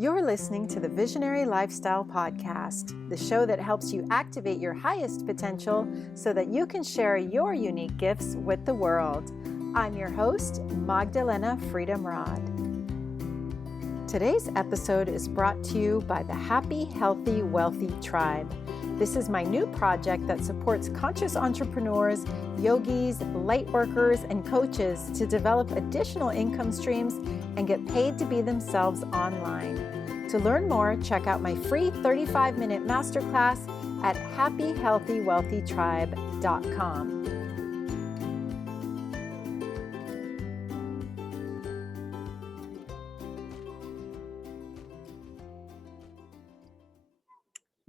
You're listening to the Visionary Lifestyle Podcast, the show that helps you activate your highest potential so that you can share your unique gifts with the world. I'm your host, Magdalena Freedom Rod. Today's episode is brought to you by the Happy, Healthy, Wealthy Tribe. This is my new project that supports conscious entrepreneurs, yogis, light workers, and coaches to develop additional income streams and get paid to be themselves online. To learn more, check out my free 35-minute masterclass at happyhealthywealthytribe.com.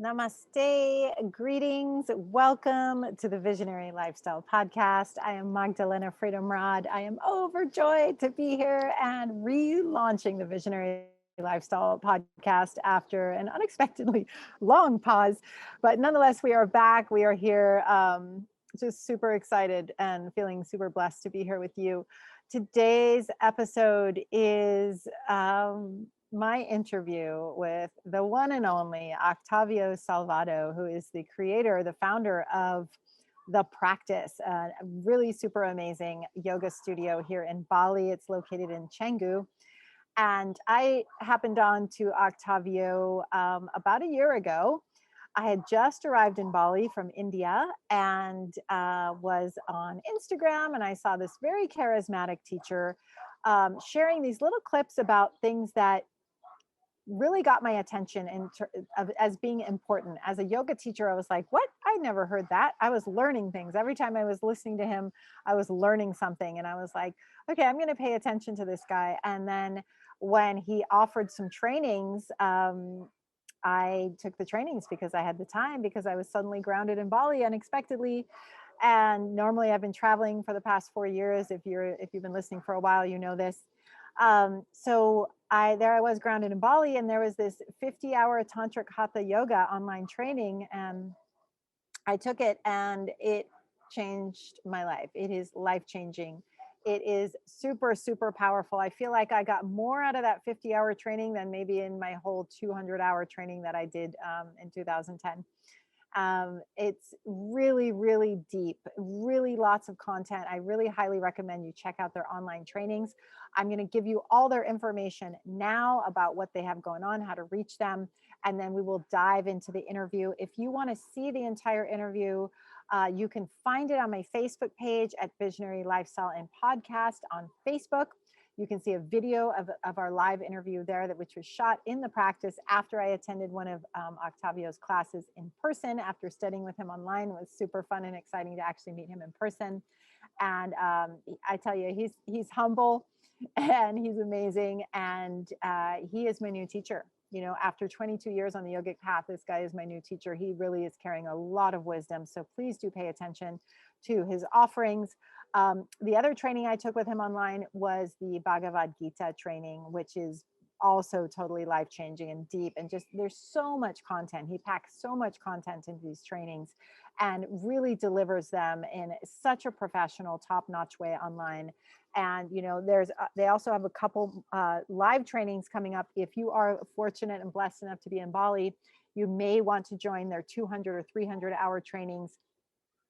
Namaste, greetings, welcome to the Visionary Lifestyle Podcast. I am Magdalena Freedom Rod. I am overjoyed to be here and relaunching the Visionary Lifestyle Podcast after an unexpectedly long pause. But nonetheless, we are back. We are here, just super excited and feeling super blessed to be here with you. Today's episode is my interview with the one and only Octavio Salvado, who is the creator, the founder of The Practice, a really super amazing yoga studio here in Bali. It's located in Canggu. And I happened on to Octavio about a year ago. I had just arrived in Bali from India and was on Instagram, and I saw this very charismatic teacher sharing these little clips about things that really got my attention as being important. As a yoga teacher, I was like, what? I never heard that. I was learning things. Every time I was listening to him, I was learning something. And I was like, okay, I'm going to pay attention to this guy. And then when he offered some trainings, I took the trainings because I had the time, because I was suddenly grounded in Bali unexpectedly. And normally I've been traveling for the past 4 years. If you've been listening for a while, you know this. So I was grounded in Bali, and there was this 50-hour tantric hatha yoga online training, and I took it, and it changed my life. It is life-changing. It is super, super powerful. I feel like I got more out of that 50-hour training than maybe in my whole 200-hour training that I did in 2010. It's really, really deep, really lots of content. I really highly recommend you check out their online trainings. I'm going to give you all their information now about what they have going on, how to reach them, and then we will dive into the interview. If you want to see the entire interview, you can find it on my Facebook page at Visionary Lifestyle and Podcast on Facebook. You can see a video of our live interview there, which was shot in The Practice after I attended one of Octavio's classes in person. After studying with him online, it was super fun and exciting to actually meet him in person. And I tell you, he's humble and he's amazing. And he is my new teacher. You know, after 22 years on the yogic path, this guy is my new teacher. He really is carrying a lot of wisdom. So please do pay attention to his offerings. The other training I took with him online was the Bhagavad Gita training, which is also totally life-changing and deep, and just there's so much content. He packs so much content into these trainings and really delivers them in such a professional, top-notch way online. And you know, they also have a couple live trainings coming up. If you are fortunate and blessed enough to be in Bali, you may want to join their 200 or 300-hour trainings.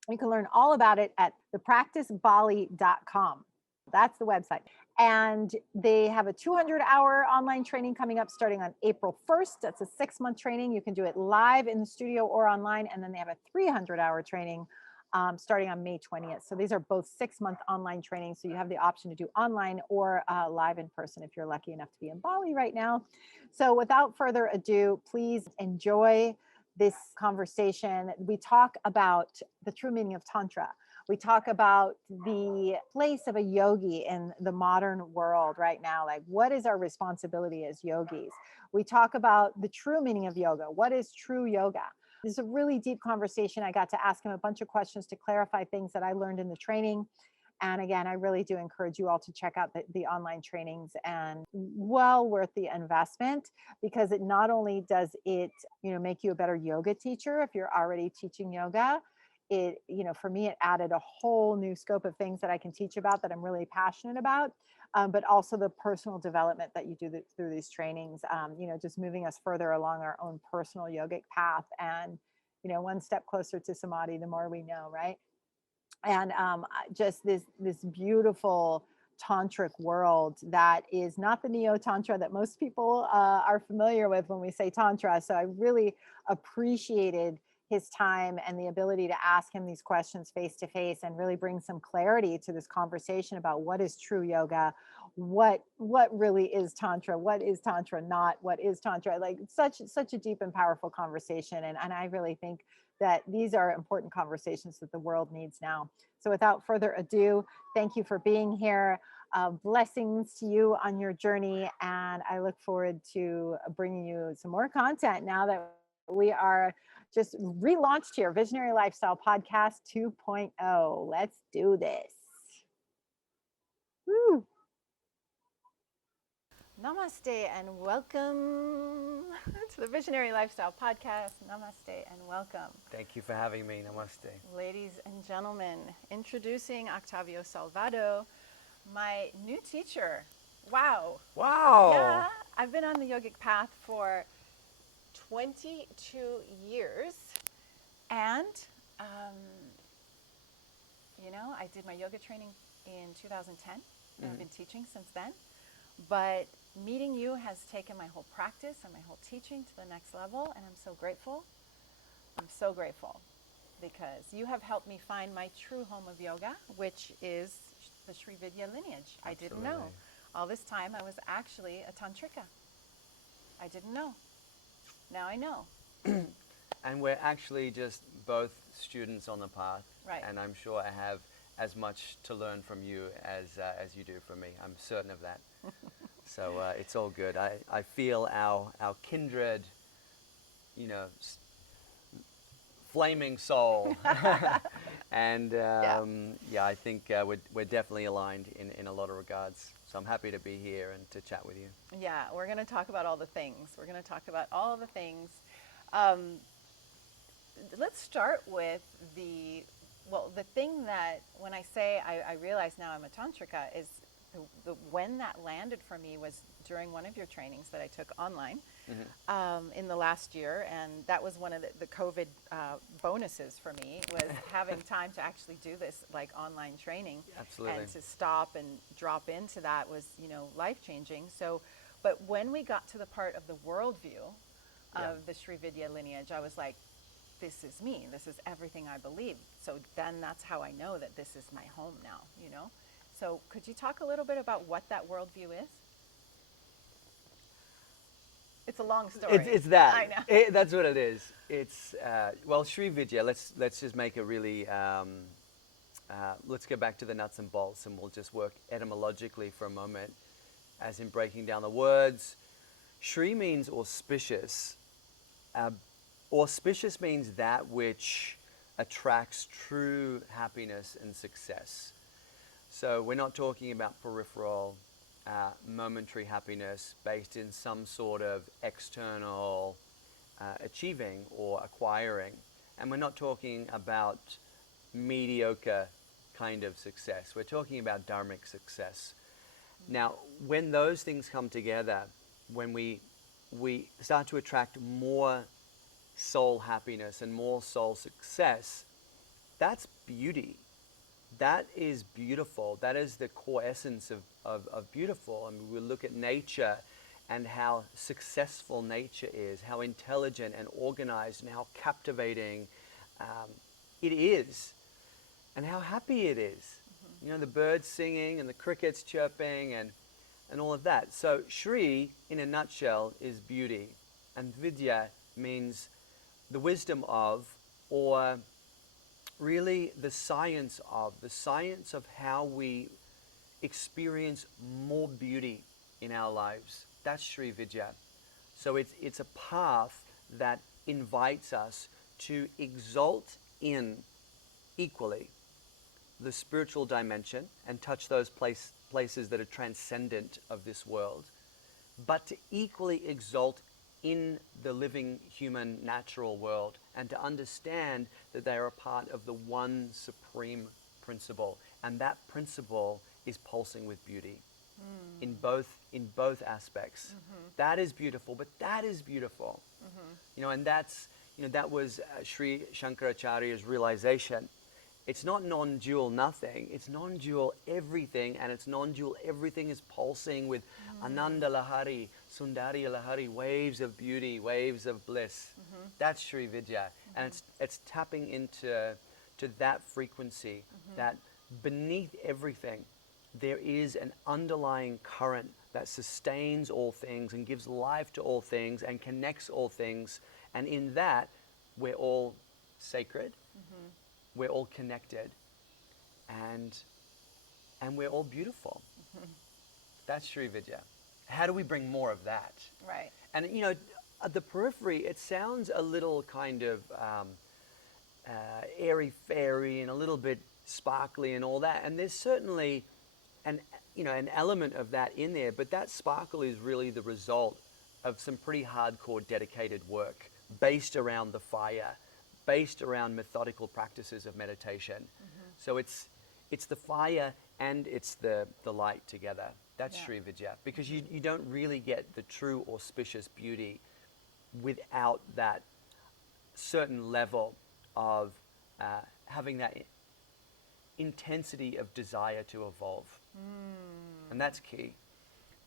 You can learn all about it at thepracticebali.com. That's the website. And they have a 200-hour online training coming up starting on April 1st. That's a 6-month training. You can do it live in the studio or online. And then they have a 300-hour training starting on May 20th. So these are both 6-month online trainings. So you have the option to do online or live in person if you're lucky enough to be in Bali right now. So without further ado, please enjoy this conversation. We talk about the true meaning of Tantra. We talk about the place of a yogi in the modern world right now. Like, what is our responsibility as yogis? We talk about the true meaning of yoga. What is true yoga? This is a really deep conversation. I got to ask him a bunch of questions to clarify things that I learned in the training. And again, I really do encourage you all to check out the online trainings, and well worth the investment, because it not only does it, make you a better yoga teacher if you're already teaching yoga. For me, it added a whole new scope of things that I can teach about that I'm really passionate about. but also the personal development that you do through these trainings, just moving us further along our own personal yogic path. And, one step closer to samadhi, the more we know, right? And just this beautiful tantric world that is not the neo tantra that most people are familiar with when we say tantra. So I really appreciated his time and the ability to ask him these questions face to face and really bring some clarity to this conversation about what is true yoga, what really is tantra, what is tantra not, what is tantra, like such a deep and powerful conversation. And I really think that these are important conversations that the world needs now. So without further ado, thank you for being here. Blessings to you on your journey. And I look forward to bringing you some more content now that we are just relaunched here, Visionary Lifestyle Podcast 2.0. Let's do this. Woo. Namaste and welcome to the Visionary Lifestyle Podcast. Namaste and welcome. Thank you for having me. Namaste. Ladies and gentlemen, introducing Octavio Salvado, my new teacher. Wow. Wow. Yeah, I've been on the yogic path for 22 years. And, I did my yoga training in 2010. I've been teaching since then. But meeting you has taken my whole practice and my whole teaching to the next level, and I'm so grateful. I'm so grateful because you have helped me find my true home of yoga, which is the Sri Vidya lineage. Absolutely. I didn't know. All this time I was actually a tantrika. I didn't know. Now I know. And we're actually just both students on the path. Right. And I'm sure I have as much to learn from you as you do from me. I'm certain of that. So it's all good. I feel our kindred, flaming soul. And I think we're definitely aligned in a lot of regards. So I'm happy to be here and to chat with you. Yeah, we're going to talk about all the things. Let's start with the thing that when I say I realize now I'm a tantrika is when that landed for me was during one of your trainings that I took online in the last year. And that was one of the COVID bonuses for me was having time to actually do this like online training. Absolutely. And to stop and drop into that was, life-changing. So, but when we got to the part of the worldview of the Sri Vidya lineage, I was like, this is me. This is everything I believe. So then that's how I know that this is my home now, So could you talk a little bit about what that worldview is? It's a long story. It's that. I know. That's what it is. It's, Sri Vidya, let's just make it really, let's go back to the nuts and bolts and we'll just work etymologically for a moment, as in breaking down the words. Sri means auspicious. Auspicious means that which attracts true happiness and success. So we're not talking about peripheral, momentary happiness based in some sort of external achieving or acquiring. And we're not talking about mediocre kind of success. We're talking about dharmic success. Now, when those things come together, when we start to attract more soul happiness and more soul success, that's beauty. That is beautiful. That is the core essence of beautiful. I mean, we look at nature and how successful nature is, how intelligent and organized and how captivating it is, and how happy it is. The birds singing and the crickets chirping and all of that. So Shri, in a nutshell, is beauty. And Vidya means the wisdom of, or really the science of how we experience more beauty in our lives. That's Sri Vidya. So it's a path that invites us to exalt in equally the spiritual dimension and touch those places that are transcendent of this world, but to equally exalt in the living human natural world and to understand that they are a part of the one supreme principle, and that principle is pulsing with beauty. in both aspects. That is beautiful, but that is beautiful. You know, and that's, you know, that was Sri Shankaracharya's realization. It's not non-dual nothing, it's non-dual everything, and it's non-dual everything is pulsing with Ananda Lahari, Sundari Lahari, waves of beauty, waves of bliss. That's Sri Vidya, and it's tapping into that frequency, that beneath everything there is an underlying current that sustains all things and gives life to all things and connects all things, and in that we're all sacred. We're all connected, and we're all beautiful. That's Sri Vidya. How do we bring more of that? Right. And you know, at the periphery, it sounds a little kind of airy-fairy and a little bit sparkly and all that. And there's certainly an element of that in there. But that sparkle is really the result of some pretty hardcore, dedicated work based around the fire, based around methodical practices of meditation. So it's the fire and it's the light together. That's Sri Vidya, because you don't really get the true auspicious beauty without that certain level of having that intensity of desire to evolve. And that's key.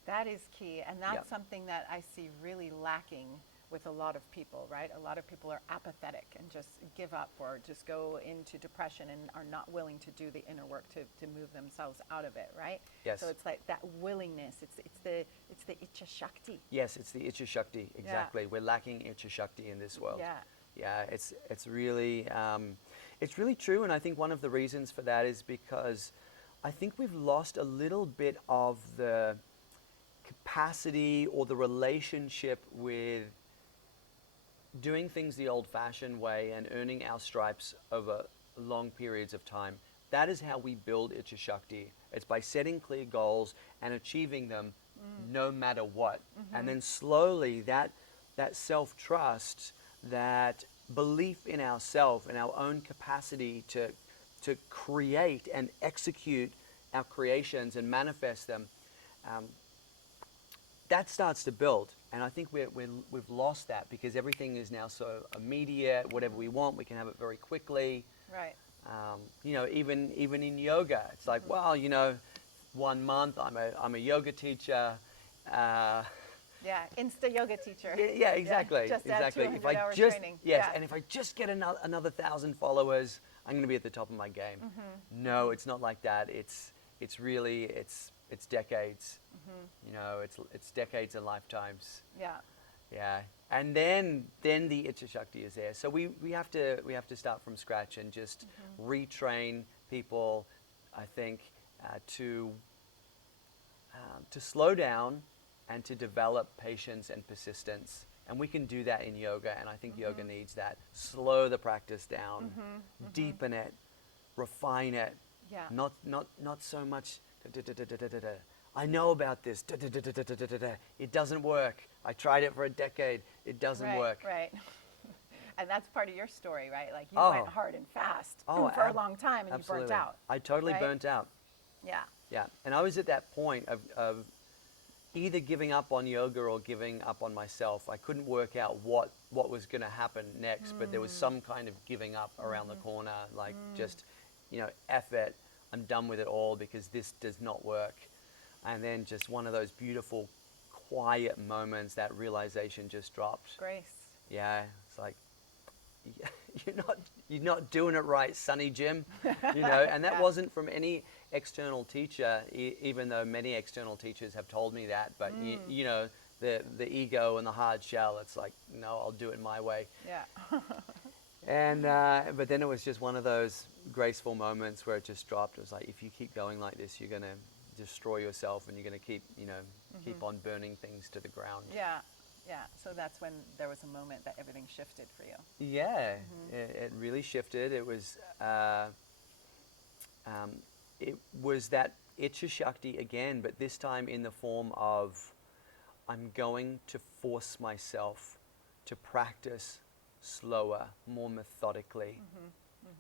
That is key, and that's something that I see really lacking with a lot of people, right? A lot of people are apathetic and just give up or just go into depression and are not willing to do the inner work to move themselves out of it, right? Yes. So it's like that willingness. It's the Icha Shakti. Yes, it's the Icha Shakti, exactly. Yeah. We're lacking Icha Shakti in this world. Yeah. Yeah, it's really true, and I think one of the reasons for that is because I think we've lost a little bit of the capacity or the relationship with doing things the old-fashioned way and earning our stripes over long periods of time. That is how we build Icha Shakti. It's by setting clear goals and achieving them no matter what. And then slowly that self-trust, that belief in ourself and our own capacity to create and execute our creations and manifest them, that starts to build. And I think we've lost that because everything is now so immediate. Whatever we want, we can have it very quickly. Right. You know, even in yoga, it's like, well, you know, 1 month I'm a yoga teacher. Yeah, Insta yoga teacher. Yeah, exactly. Yeah, just exactly. Add If I hours just training. and if I just get another 1,000 followers, I'm going to be at the top of my game. No, it's not like that. It's really decades. You know, it's decades and lifetimes. Yeah. Yeah, and then the Icha Shakti is there. So we have to start from scratch and just retrain people, I think, to slow down and to develop patience and persistence. And we can do that in yoga, and I think yoga needs that. Slow the practice down, deepen it, refine it. Yeah. Not so much. I know about this. It doesn't work. I tried it for a decade. It doesn't work. Right. And that's part of your story, right? Like you went hard and fast for a long time, and absolutely. you burnt out. I totally burnt out. Yeah. Yeah, and I was at that point of either giving up on yoga or giving up on myself. I couldn't work out what was going to happen next, but there was some kind of giving up around the corner, like just, you know, F it, I'm done with it all because this does not work. And then just one of those beautiful, quiet moments, that realization just dropped. Grace. Yeah, it's like, you're not doing it right, Sonny Jim. You know, and that wasn't from any external teacher, even though many external teachers have told me that. But you know, the ego and the hard shell, it's like, no, I'll do it my way. Yeah. And but then it was just one of those graceful moments where it just dropped. It was like, if you keep going like this, you're gonna destroy yourself, and you're gonna keep on burning things to the ground. Yeah. Yeah, so that's when there was a moment that everything shifted for you. Yeah, it really shifted. It was that Icha Shakti again, but this time in the form of, I'm going to force myself to practice slower, more methodically,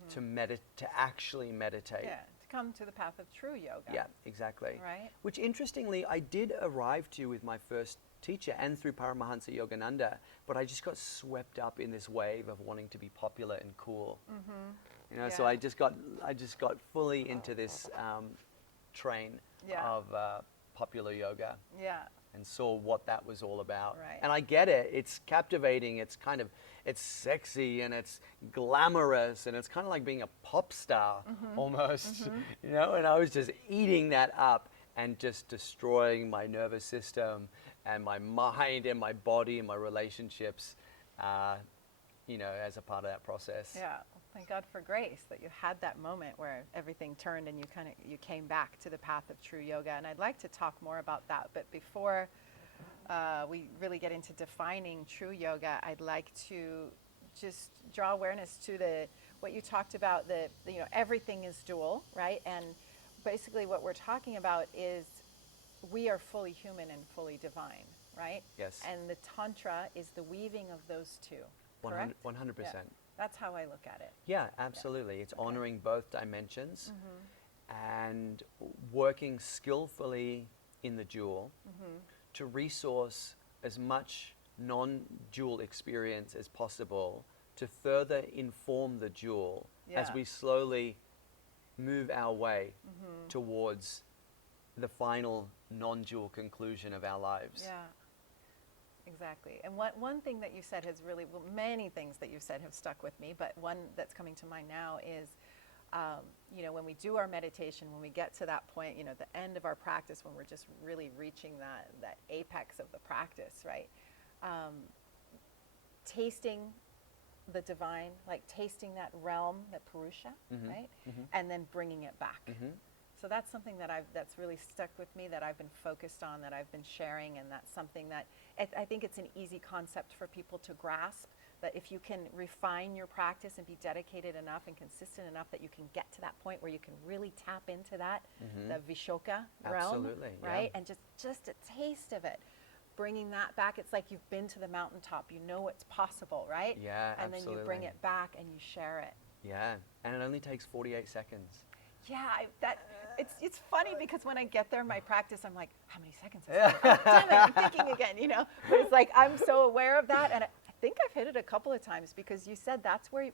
to actually meditate. Yeah, to come to the path of true yoga. Yeah, exactly. Right. Which interestingly, I did arrive to with my first teacher and through Paramahansa Yogananda, but I just got swept up in this wave of wanting to be popular and cool. You know, so Yeah. I just got fully into this train Yeah. of popular yoga Yeah. and saw what that was all about. Right. And I get it. It's captivating. It's kind of, it's sexy and it's glamorous and it's kind of like being a pop star almost, you know, and I was just eating that up and just destroying my nervous system and my mind and my body and my relationships, you know, as a part of that process. Yeah. Well, thank God for grace that you had that moment where everything turned and you came back to the path of true yoga. And I'd like to talk more about that. But before we really get into defining true yoga, I'd like to just draw awareness to what you talked about, you know, everything is dual, right? And basically what we're talking about is we are fully human and fully divine, right? Yes. And the Tantra is the weaving of those two, correct? 100%. Yeah. That's how I look at it. Yeah, absolutely. It's honoring both dimensions Mm-hmm. and working skillfully in the dual to resource as much non-dual experience as possible to further inform the dual as Yeah. we slowly move our way towards the final non-dual conclusion of our lives. Yeah, exactly. And one thing that you said has really, well, many things that you said have stuck with me, but one that's coming to mind now is, you know, when we do our meditation, when we get to that point, you know, the end of our practice, when we're just really reaching that apex of the practice, right? Tasting the divine, like tasting that realm, that Purusha, right? And then bringing it back. So that's something that's really stuck with me, that I've been focused on, that I've been sharing, and that's something that I think it's an easy concept for people to grasp, that if you can refine your practice and be dedicated enough and consistent enough that you can get to that point where you can really tap into that, the Vishoka realm, Absolutely, right? yeah. And just a taste of it. Bringing that back, it's like you've been to the mountaintop, you know it's possible, right? Yeah, and then you bring absolutely. it back and you share it. Yeah, and it only takes 48 seconds. Yeah, it's funny because when I get there in my practice, I'm like, how many seconds is it? Oh, damn it, I'm thinking again, you know? But it's like, I'm so aware of that, and I think I've hit it a couple of times, because you said that's where,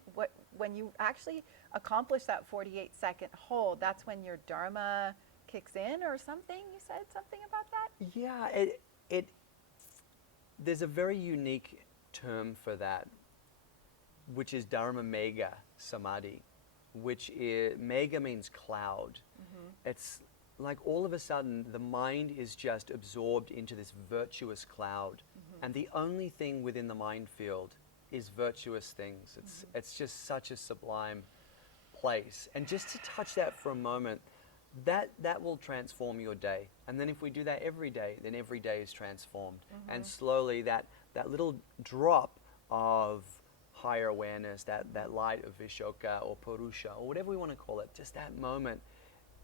when you actually accomplish that 48-second hold, that's when your Dharma kicks in or something? You said something about that? Yeah, there's a very unique term for that, which is Dharma Mega Samadhi, which is, Mega means cloud. It's like all of a sudden the mind is just absorbed into this virtuous cloud, and the only thing within the mind field is virtuous things. It's just such a sublime place. And just to touch that for a moment, that will transform your day. And then if we do that every day, then every day is transformed. And slowly that little drop of higher awareness, that light of Vishoka or Purusha or whatever we want to call it, just that moment.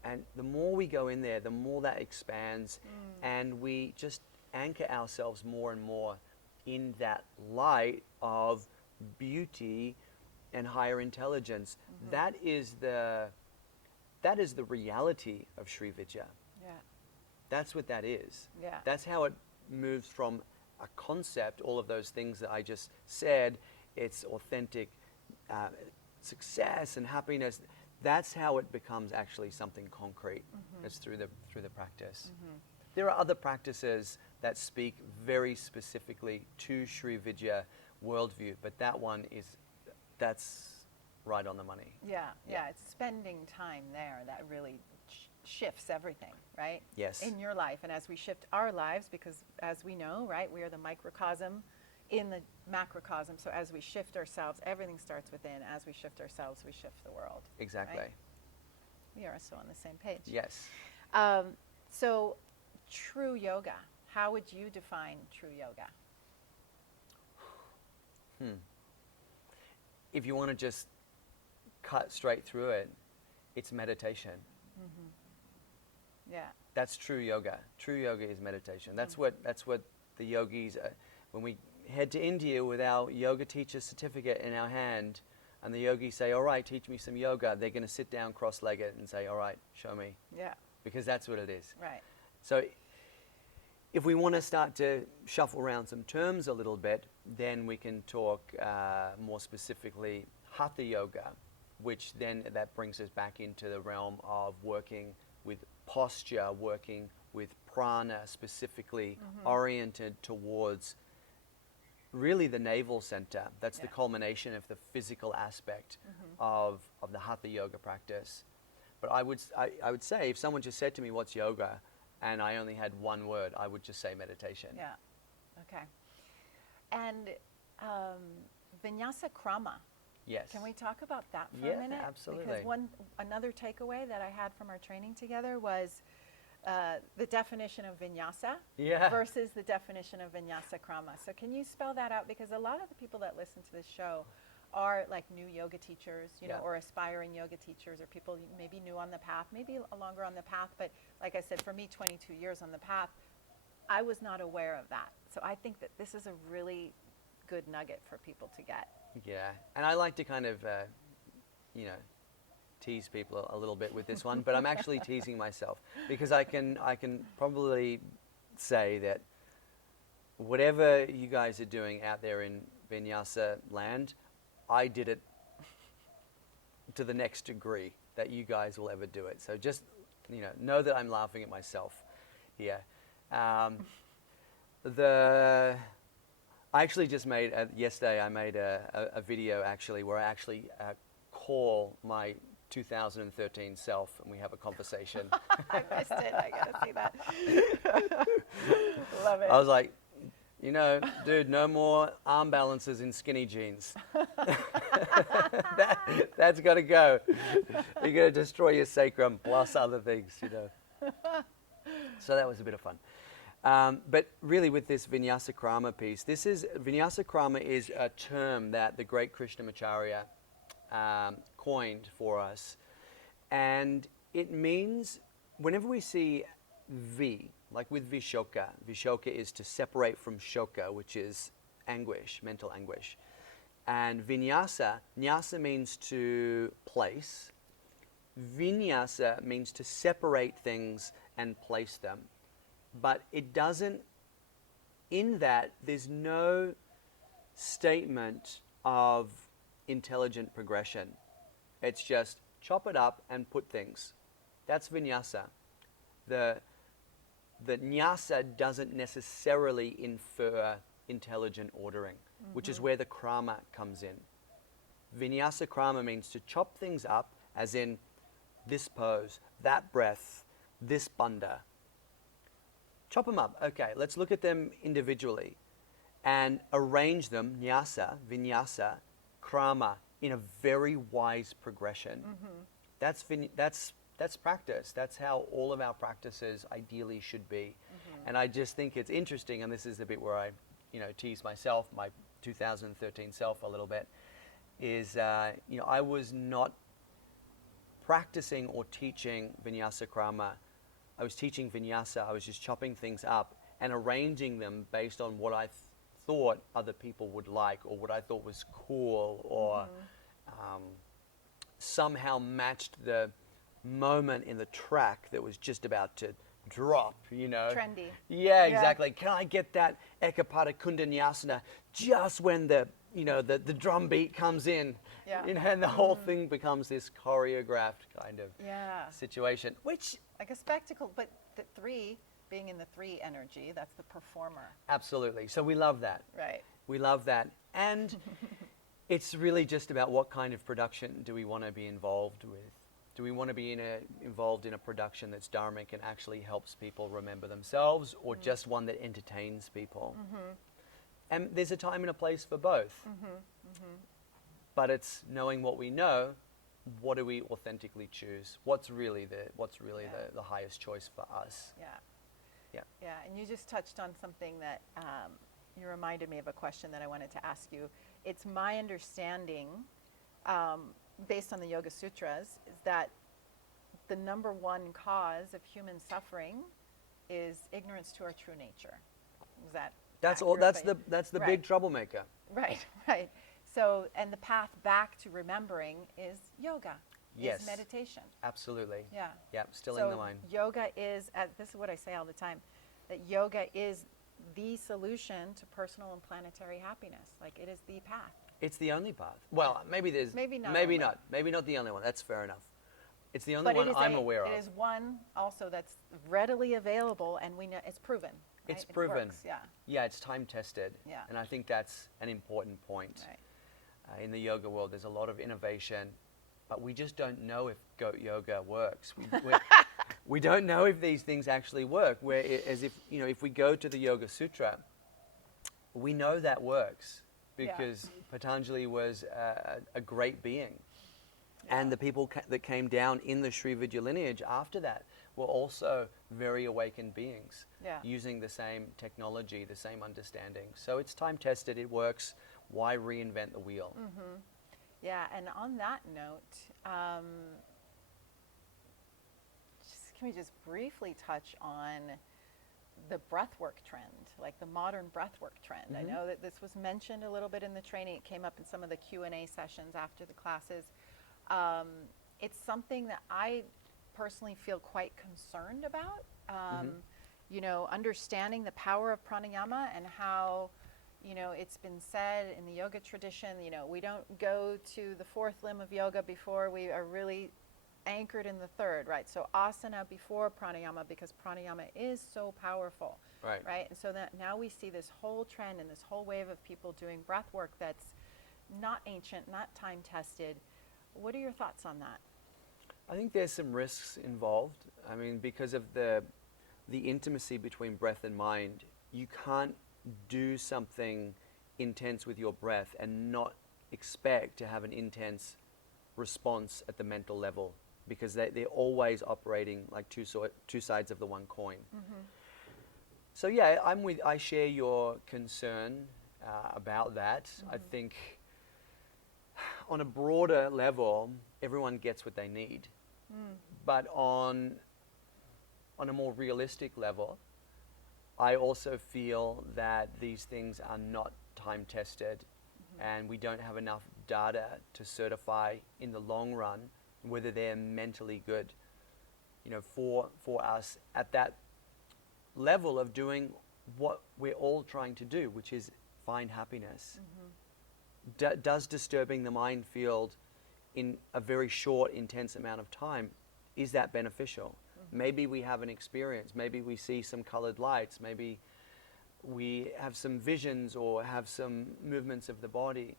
And the more we go in there, the more that expands, and we just anchor ourselves more and more in that light of beauty and higher intelligence. That is the reality of Sri Vidya. Yeah. That's what that is. Yeah. That's how it moves from a concept, all of those things that I just said, it's authentic success and happiness. That's how it becomes actually something concrete. It's through the practice. There are other practices that speak very specifically to Sri Vidya worldview, but that's right on the money. Yeah, it's spending time there that really shifts everything, right? Yes. In your life. And as we shift our lives, because as we know, right, we are the microcosm in the macrocosm. So as we shift ourselves, everything starts within. As we shift ourselves, we shift the world. Exactly. Right? We are so on the same page. Yes. So true yoga, how would you define true yoga? If you want to just cut straight through it, it's meditation. Yeah. That's true yoga. True yoga is meditation. That's what the yogis, when we head to India with our yoga teacher certificate in our hand, and the yogis say, all right, teach me some yoga, they're going to sit down cross-legged and say, all right, show me. Yeah. Because that's what it is. Right. So if we want to start to shuffle around some terms a little bit, then we can talk more specifically Hatha Yoga, which then that brings us back into the realm of working with posture, working with prana, specifically oriented towards really the navel center. That's the culmination of the physical aspect of the Hatha Yoga practice. But I would say, if someone just said to me, what's yoga? And I only had one word, I would just say meditation. Yeah. Okay. And Vinyasa Krama. Yes. Can we talk about that for Yeah, a minute? absolutely. Because another takeaway that I had from our training together was the definition of vinyasa versus the definition of Vinyasa Krama. So can you spell that out? Because a lot of the people that listen to this show are like new yoga teachers, you know, or aspiring yoga teachers, or people maybe new on the path, maybe longer on the path. But like I said, for me, 22 years on the path, I was not aware of that. So I think that this is a really good nugget for people to get. Yeah, and I like to kind of, you know, tease people a little bit with this one, but I'm actually teasing myself, because I can probably say that whatever you guys are doing out there in Vinyasa land, I did it to the next degree that you guys will ever do it. So just, you know that I'm laughing at myself here. I actually just made, yesterday I made a video actually where I actually call my 2013 self and we have a conversation. I missed it. I gotta see that. Love it. I was like, you know, dude, no more arm balances in skinny jeans. That's got to go. You're going to destroy your sacrum plus other things, you know. So that was a bit of fun. But really with this Vinyasa Krama piece, Vinyasa Krama is a term that the great Krishnamacharya coined for us. And it means whenever we see V, like with Vishoka, Vishoka is to separate from Shoka, which is anguish, mental anguish. And Vinyasa, Nyasa means to place. Vinyasa means to separate things and place them. But it doesn't, in that, there's no statement of intelligent progression. It's just chop it up and put things. That's Vinyasa. The Nyasa doesn't necessarily infer intelligent ordering, which is where the Krama comes in. Vinyasa Krama means to chop things up, as in this pose, that breath, this bandha. Chop them up. Okay, let's look at them individually and arrange them, Nyasa, Vinyasa, Krama, in a very wise progression. That's practice. That's how all of our practices ideally should be. And I just think it's interesting, and this is the bit where I, you know, tease myself, my 2013 self a little bit, is, you know, I was not practicing or teaching Vinyasa Krama. I was teaching Vinyasa. I was just chopping things up and arranging them based on what I thought other people would like, or what I thought was cool, or somehow matched the moment in the track that was just about to drop, you know. Trendy. Yeah, exactly. Can I get that Ekapada Kundanyasana just when the, you know, the drum beat comes in? Yeah. You know, and the whole thing becomes this choreographed kind of situation, which, like a spectacle, but the three, being in the three energy, that's the performer. absolutely. So we love that. Right. We love that. And it's really just about what kind of production do we want to be involved with. Do we want to be involved in a production that's dharmic and actually helps people remember themselves, or just one that entertains people? And there's a time and a place for both. But it's knowing what we know. What do we authentically choose? What's really the highest choice for us? Yeah, and you just touched on something that you reminded me of a question that I wanted to ask you. It's my understanding, based on the Yoga Sutras, is that the number one cause of human suffering is ignorance to our true nature. Is that That's accurate? all. That's the big troublemaker. Right. So, and the path back to remembering is yoga, Yes. is meditation. Absolutely. Yeah. Yep, stilling So the mind. yoga is, this is what I say all the time, that yoga is the solution to personal and planetary happiness. Like, it is the path. It's the only path. Well, maybe there's... Maybe not Maybe only. not. Maybe not the only one. That's fair enough. It's the only But one I'm aware of. It is one also that's readily available, and we know it's proven. Right? It's It proven. works, yeah. Yeah, it's time tested. Yeah. And I think that's an important point. Right. In the yoga world, there's a lot of innovation, but we just don't know if goat yoga works. We don't know if these things actually work. As if, you know, if we go to the Yoga Sutra, we know that works because Patanjali was a great being. Yeah. And the people that came down in the Sri Vidya lineage after that were also very awakened beings, using the same technology, the same understanding. So it's time tested, it works. Why reinvent the wheel? Mm-hmm. Yeah, and on that note, can we just briefly touch on the breathwork trend, like the modern breathwork trend? Mm-hmm. I know that this was mentioned a little bit in the training. It came up in some of the Q&A sessions after the classes. It's something that I personally feel quite concerned about. You know, understanding the power of pranayama and how, you know, it's been said in the yoga tradition, you know, we don't go to the fourth limb of yoga before we are really anchored in the third, right? So asana before pranayama, because pranayama is so powerful, right? And so that now we see this whole trend and this whole wave of people doing breath work that's not ancient, not time tested. What are your thoughts on that? I think there's some risks involved. I mean, because of the intimacy between breath and mind, you can't do something intense with your breath and not expect to have an intense response at the mental level, because they're always operating like two sides of the one coin. Mm-hmm. So yeah, I share your concern about that. Mm-hmm. I think on a broader level, everyone gets what they need. But on a more realistic level, I also feel that these things are not time tested, and we don't have enough data to certify in the long run whether they're mentally good. You know, for us at that level of doing what we're all trying to do, which is find happiness. Does disturbing the mind field in a very short, intense amount of time, is that beneficial? Maybe we have an experience, maybe we see some colored lights, maybe we have some visions or have some movements of the body,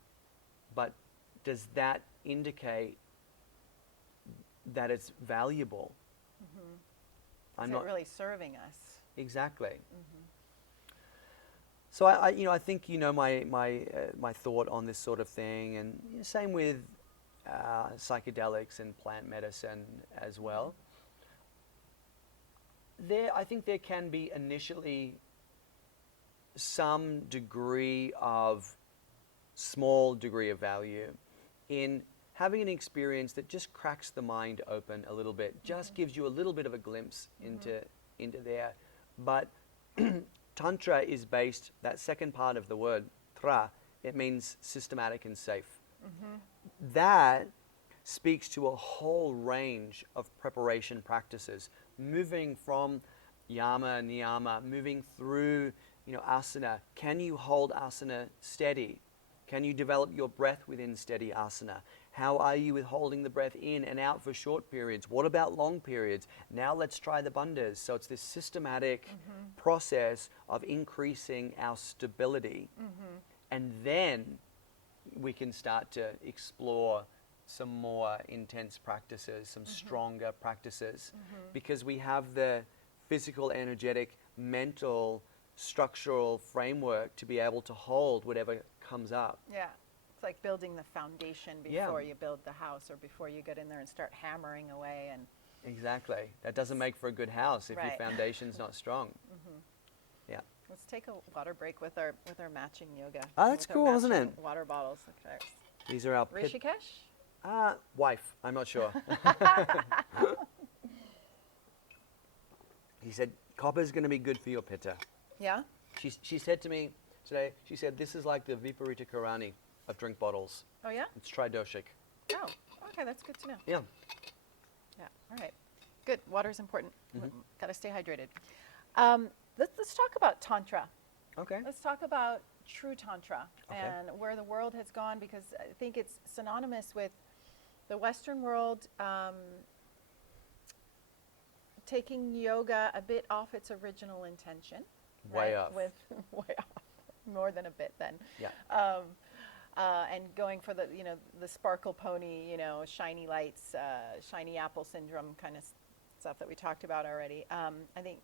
but does that indicate that it's valuable? Is it really serving us? Exactly. So I think my thought on this sort of thing, and same with psychedelics and plant medicine as well. I think there can be initially some small degree of value in having an experience that just cracks the mind open a little bit, just gives you a little bit of a glimpse into there. But Tantra is based, that second part of the word, tra, it means systematic and safe. That speaks to a whole range of preparation practices, moving from yama, niyama, moving through, asana. Can you hold asana steady? Can you develop your breath within steady asana? How are you with holding the breath in and out for short periods? What about long periods? Now let's try the bandhas. So it's this systematic process of increasing our stability. And then we can start to explore some more intense practices, some stronger practices, because we have the physical, energetic, mental, structural framework to be able to hold whatever comes up. Yeah. It's like building the foundation before you build the house, or before you get in there and start hammering away. And exactly. That doesn't make for a good house if your foundation's not strong. Yeah. Let's take a water break with our matching yoga. Oh, that's cool, isn't it? Water bottles. Look at ours. These are our Rishikesh? Wife. I'm not sure. He said, copper's going to be good for your pitta. Yeah? She said to me today, she said, this is like the Viparita Karani. of drink bottles. Oh, yeah? It's tridoshic. Oh, okay, that's good to know. Yeah. Yeah, all right. Good, water's important. Got to stay hydrated. Let's talk about Tantra. Okay. Let's talk about true Tantra and where the world has gone, because I think it's synonymous with the Western world taking yoga a bit off its original intention. Way right? off. Way off. More than a bit then. Yeah. And going for the sparkle pony, shiny lights, shiny apple syndrome kind of stuff that we talked about already. I think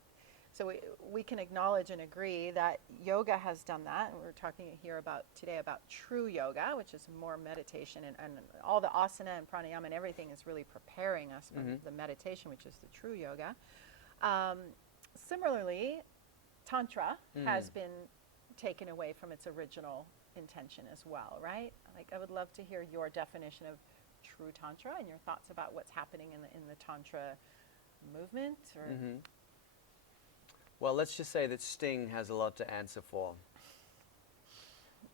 so. We can acknowledge and agree that yoga has done that, and we're talking here today about true yoga, which is more meditation, and all the asana and pranayama and everything is really preparing us for the meditation, which is the true yoga. Similarly, Tantra has been taken away from its original intention as well, right? Like, I would love to hear your definition of true Tantra and your thoughts about what's happening in the Tantra movement. Or Well, let's just say that Sting has a lot to answer for.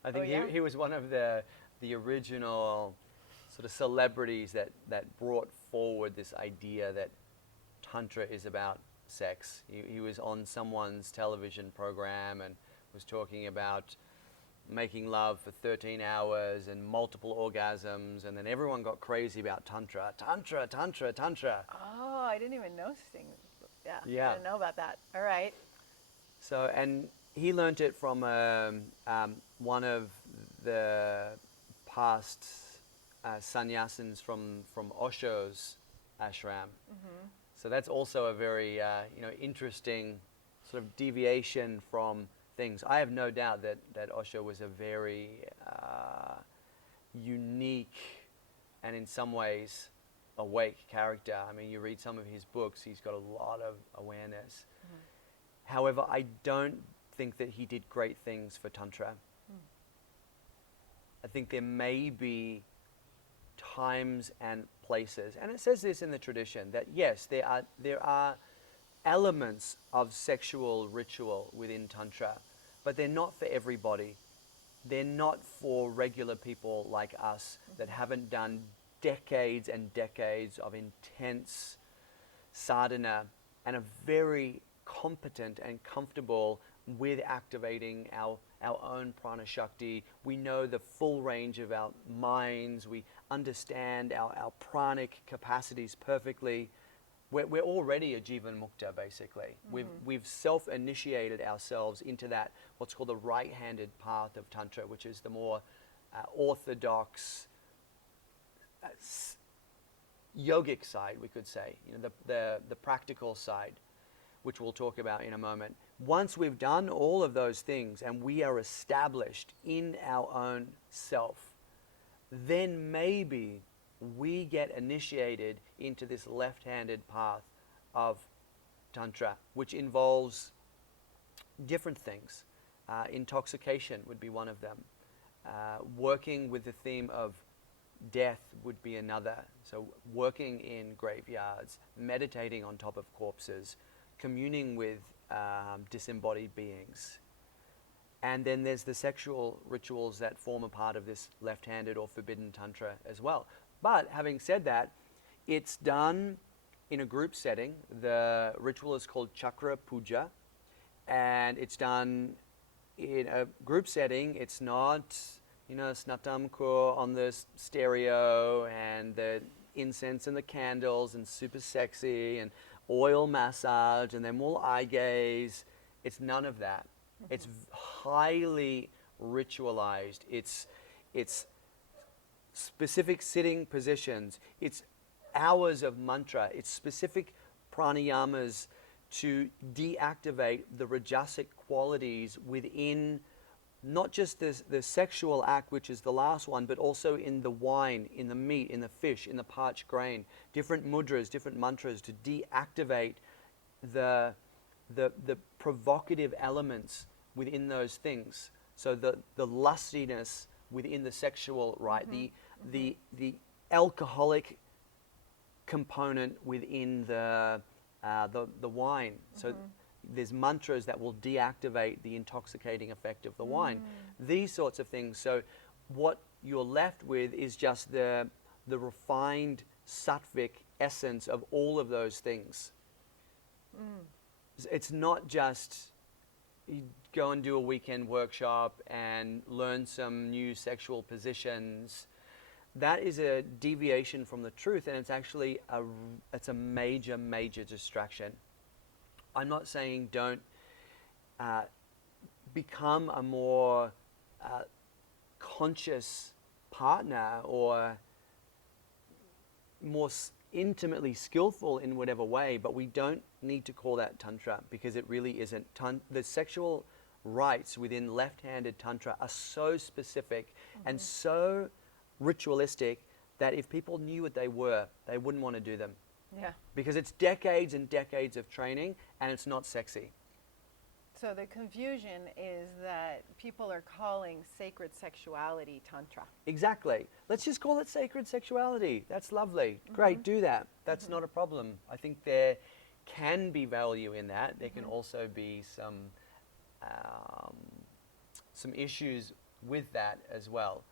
I think he was one of the original sort of celebrities that brought forward this idea that Tantra is about sex. He was on someone's television program and was talking about making love for 13 hours and multiple orgasms, and then everyone got crazy about Tantra. Oh, I didn't even know Sting. Yeah. I didn't know about that. All right. So, and he learned it from one of the past sannyasins from Osho's ashram. So that's also a very interesting sort of deviation from things. I have no doubt that Osho was a very unique and in some ways awake character. I mean, you read some of his books, he's got a lot of awareness. However, I don't think that he did great things for Tantra. I think there may be times and places, and it says this in the tradition, that yes, there are elements of sexual ritual within Tantra, but they're not for everybody. They're not for regular people like us that haven't done decades and decades of intense sadhana and are very competent and comfortable with activating our own prana shakti. We know the full range of our minds. We understand our pranic capacities perfectly. We're already a jivan mukta, basically. We've self-initiated ourselves into that, what's called the right-handed path of Tantra, which is the more orthodox yogic side, we could say, the practical side, which we'll talk about in a moment. Once we've done all of those things and we are established in our own self, then maybe we get initiated into this left-handed path of Tantra, which involves different things. Intoxication would be one of them. Working with the theme of death would be another. So working in graveyards, meditating on top of corpses, communing with disembodied beings. And then there's the sexual rituals that form a part of this left-handed or forbidden Tantra as well. But having said that, it's done in a group setting. The ritual is called Chakra Puja, and it's done in a group setting. It's not, snatam kur on the stereo and the incense and the candles and super sexy and oil massage and then more eye gaze. It's none of that. It's highly ritualized. It's specific sitting positions. It's hours of mantra. It's specific pranayamas to deactivate the rajasic qualities within not just the sexual act, which is the last one, but also in the wine, in the meat, in the fish, in the parched grain. Different mudras, different mantras to deactivate the provocative elements within those things. So the lustiness within the sexual, right? The alcoholic component within the wine. So there's mantras that will deactivate the intoxicating effect of the wine. These sorts of things. So what you're left with is just the refined sattvic essence of all of those things. It's not just you go and do a weekend workshop and learn some new sexual positions. That is a deviation from the truth, and it's actually it's a major, major distraction. I'm not saying don't become a more conscious partner or more intimately skillful in whatever way, but we don't need to call that Tantra, because it really isn't. The sexual rites within left-handed Tantra are so specific and so ritualistic that if people knew what they were, they wouldn't want to do them. Yeah. Because it's decades and decades of training, and it's not sexy. So the confusion is that people are calling sacred sexuality Tantra. Exactly. Let's just call it sacred sexuality. That's lovely. Great, do that. That's not a problem. I think there can be value in that. There can also be some issues with that as well,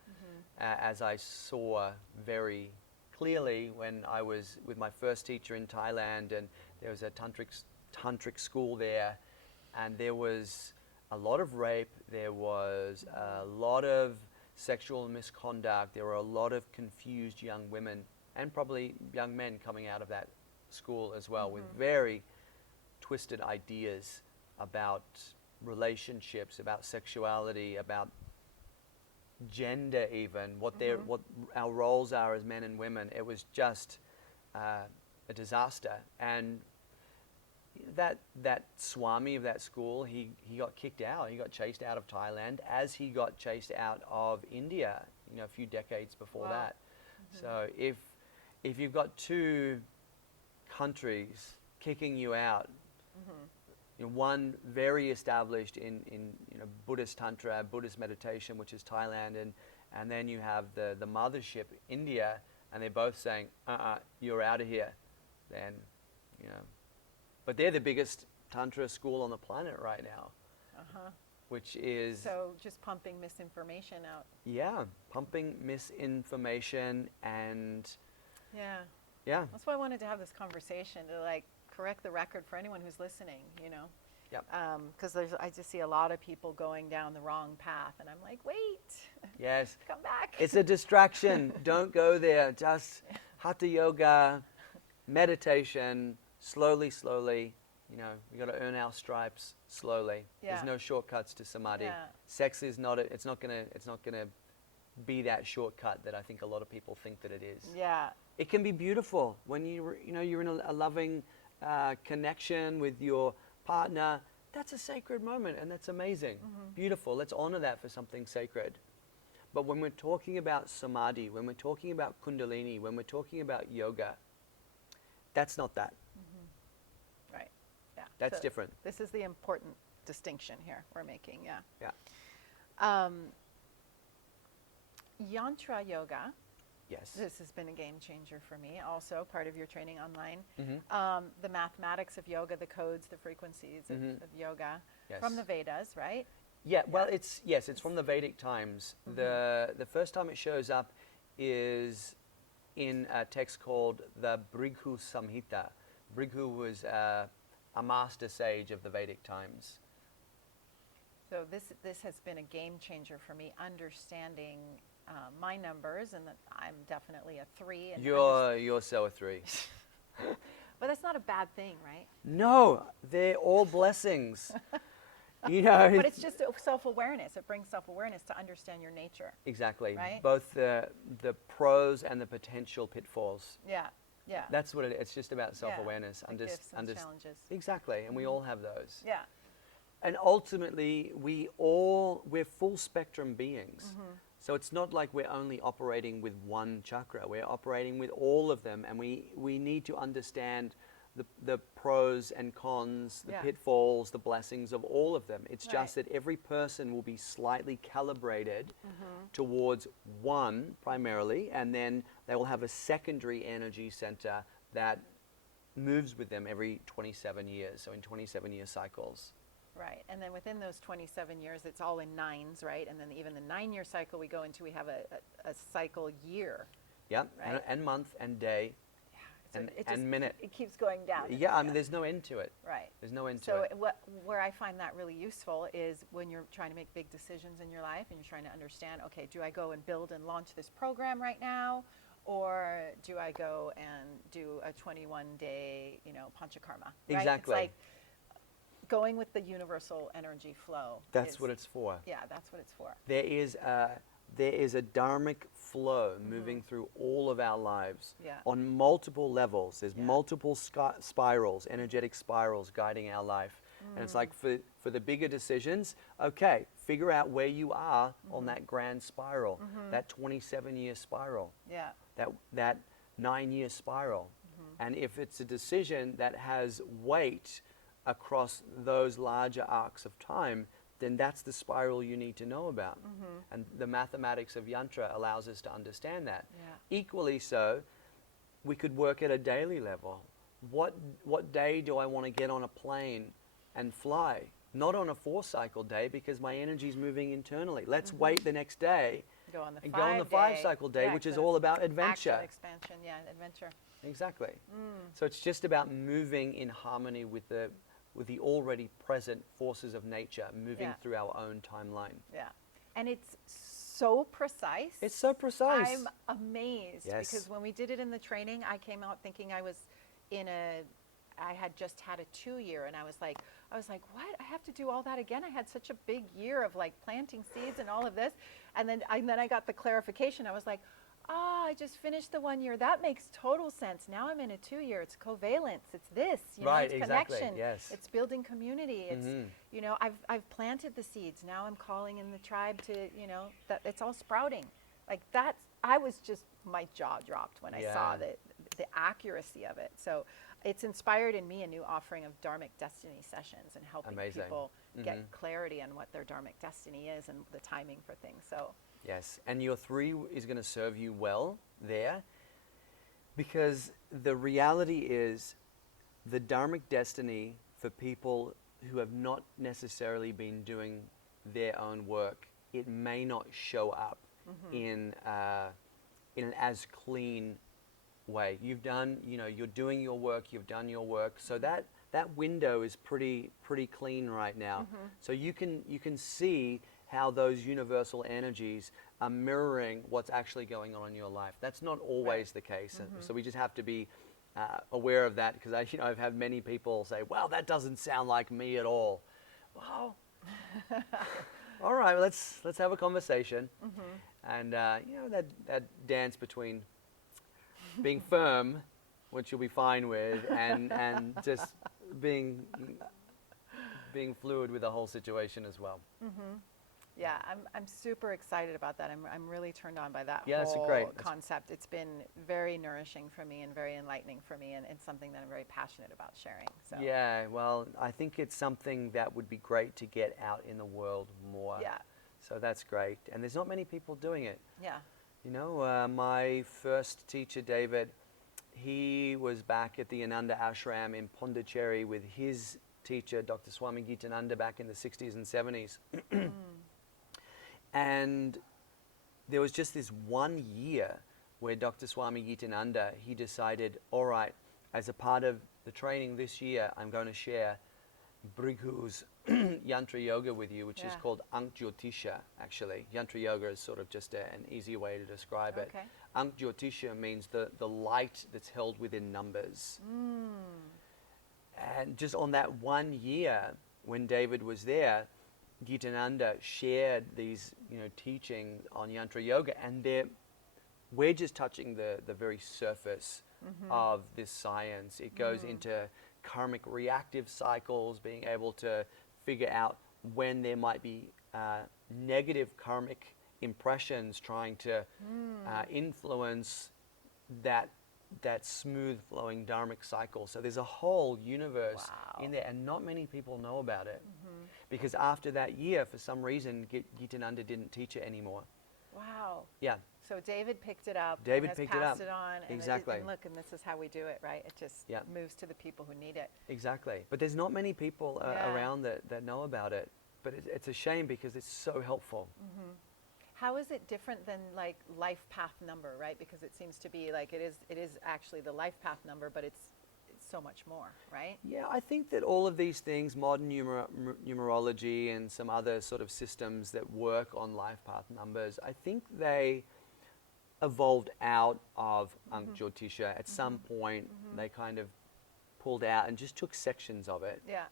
as I saw very clearly when I was with my first teacher in Thailand, and there was a tantric school there, and there was a lot of rape, there was a lot of sexual misconduct, there were a lot of confused young women and probably young men coming out of that school as well, with very twisted ideas about relationships, about sexuality, about gender, even what our roles are as men and women. It was just a disaster. And that Swami of that school, he got kicked out. He got chased out of Thailand, as he got chased out of India, a few decades before that. So if you've got two countries kicking you out, one very established in Buddhist Tantra, Buddhist meditation, which is Thailand, and then you have the mothership, India, and they're both saying, you're out of here, then, But they're the biggest Tantra school on the planet right now, which is... So just pumping misinformation out. Yeah, pumping misinformation and... Yeah. That's why I wanted to have this conversation, to correct the record for anyone who's listening, Yep. Because I just see a lot of people going down the wrong path, and I'm like, wait. Yes. Come back. It's a distraction. Don't go there. Just Hatha Yoga, meditation, slowly. We got to earn our stripes slowly. Yeah. There's no shortcuts to samadhi. Yeah. Sex is not. It's not gonna be that shortcut that I think a lot of people think that it is. Yeah. It can be beautiful when you're in a loving connection with your partner. That's a sacred moment, and that's amazing. Beautiful. Let's honor that for something sacred. But when we're talking about samadhi, when we're talking about kundalini, when we're talking about yoga, that's not that. Right. Yeah. That's So different. This is the important distinction here we're making. Yeah. Yeah. Yantra yoga. Yes. This has been a game changer for me. Also, part of your training online. Mm-hmm. The mathematics of yoga, the codes, the frequencies of yoga, Yes. from the Vedas, right? Yeah. Well, it's from the Vedic times. The first time it shows up is in a text called the Brighu Samhita. Brighu was a master sage of the Vedic times. So this has been a game changer for me, understanding my numbers, and that I'm definitely a 3. And You're so a 3. but that's not a bad thing, right? No, they're all blessings. But it's just self-awareness. It brings self-awareness to understand your nature. Exactly. Right? Both the pros and the potential pitfalls. Yeah. Yeah. That's what it's just about self-awareness. The gifts and challenges. Exactly, and we all have those. Yeah. And ultimately, we're full spectrum beings. So it's not like we're only operating with one chakra. We're operating with all of them, and we need to understand the pros and cons, the pitfalls, the blessings of all of them. It's just that every person will be slightly calibrated towards one primarily, and then they will have a secondary energy center that moves with them every 27 years, so in 27-year cycles. Right. And then within those 27 years, it's all in nines, right? And then even the 9-year cycle we go into, we have a cycle year. Yeah, Right. and month and day So and, it just, minute. it keeps going down. Yeah, I mean, there's no end to it. Right. There's no end to So it. where I find that really useful is when you're trying to make big decisions in your life and you're trying to understand, okay, do I go and build and launch this program right now? Or do I go and do a 21-day, panchakarma? Right? Exactly. It's like going with the universal energy flow. That's what it's for. Yeah, that's what it's for. There is a dharmic flow moving through all of our lives Yeah. on multiple levels. There's Yeah. multiple spirals, energetic spirals guiding our life. And it's like for the bigger decisions, okay, figure out where you are on that grand spiral, that 27-year spiral, Yeah. that 9-year spiral. And if it's a decision that has weight across those larger arcs of time, then that's the spiral you need to know about. And the mathematics of yantra allows us to understand that. Yeah. Equally so, we could work at a daily level. What day do I want to get on a plane and fly? Not on a 4-cycle day, because my energy is moving internally. Let's wait the next day Go on the and go on the 5-cycle day, Yeah, which is so all it's about adventure. action, expansion, yeah, adventure. Exactly. So it's just about moving in harmony with the already present forces of nature, moving Yeah. through our own timeline. Yeah. And it's so precise. It's so precise. I'm amazed Yes. because when we did it in the training, I came out thinking I had just had a 2-year, and I was like, what? I have to do all that again? I had such a big year of like planting seeds and all of this. And then I got the clarification. I was like, I just finished the 1 year. That makes total sense. Now I'm in a 2-year. It's covalence. It's this, Right, it's exactly, connection. yes. It's building community. It's, I've planted the seeds. Now I'm calling in the tribe to, that it's all sprouting. Like my jaw dropped when I saw the accuracy of it. So it's inspired in me a new offering of Dharmic Destiny sessions and helping Amazing. people get clarity on what their Dharmic Destiny is and the timing for things. So Yes, and your 3 is going to serve you well there, because the reality is the Dharmic destiny for people who have not necessarily been doing their own work, it may not show up in an as clean way. You've done, you're doing your work, you've done your work, so that window is pretty clean right now. So you can see how those universal energies are mirroring what's actually going on in your life. That's not always the case, and so we just have to be aware of that, because I've had many people say, "Well, that doesn't sound like me at all." Well, all right, let's have a conversation, and that dance between being firm, which you'll be fine with, and just being fluid with the whole situation as well. yeah, I'm super excited about that. I'm really turned on by that Yeah, it's whole great. concept. It's been very nourishing for me and very enlightening for me, and it's something that I'm very passionate about sharing. So Yeah, well, I think it's something that would be great to get out in the world more. Yeah. So that's great. And there's not many people doing it. Yeah. My first teacher, David, he was back at the Ananda Ashram in Pondicherry with his teacher, Dr. Swami Gitananda, back in the 60s and 70s. And there was just this 1 year where Dr. Swami Gitananda, he decided, all right, as a part of the training this year, I'm going to share Brigu's Yantra Yoga with you, which is called Ankh-Jyotisha, actually. Yantra Yoga is sort of just an easy way to describe it. Okay. Ankh-Jyotisha means the light that's held within numbers. And just on that 1 year, when David was there, Gitananda shared these, teaching on Yantra Yoga, and we're just touching the very surface of this science. It goes into karmic reactive cycles, being able to figure out when there might be negative karmic impressions trying to influence that smooth flowing dharmic cycle. So there's a whole universe in there, and not many people know about it. Because after that year, for some reason, Gitananda didn't teach it anymore. Wow. Yeah. So David picked it up. David and has picked it passed up. it on. And Exactly. and look, and this is how we do it, right? It just Yeah. moves to the people who need it. Exactly. But there's not many people Yeah. around that know about it. But it's a shame because it's so helpful. Mm-hmm. How is it different than like life path number, right? Because it seems to be like it is actually the life path number, but it's so much more, right? Yeah, I think that all of these things, modern numerology and some other sort of systems that work on life path numbers, I think they evolved out of Jyotisha. At some point, they kind of pulled out and just took sections of it. Yeah.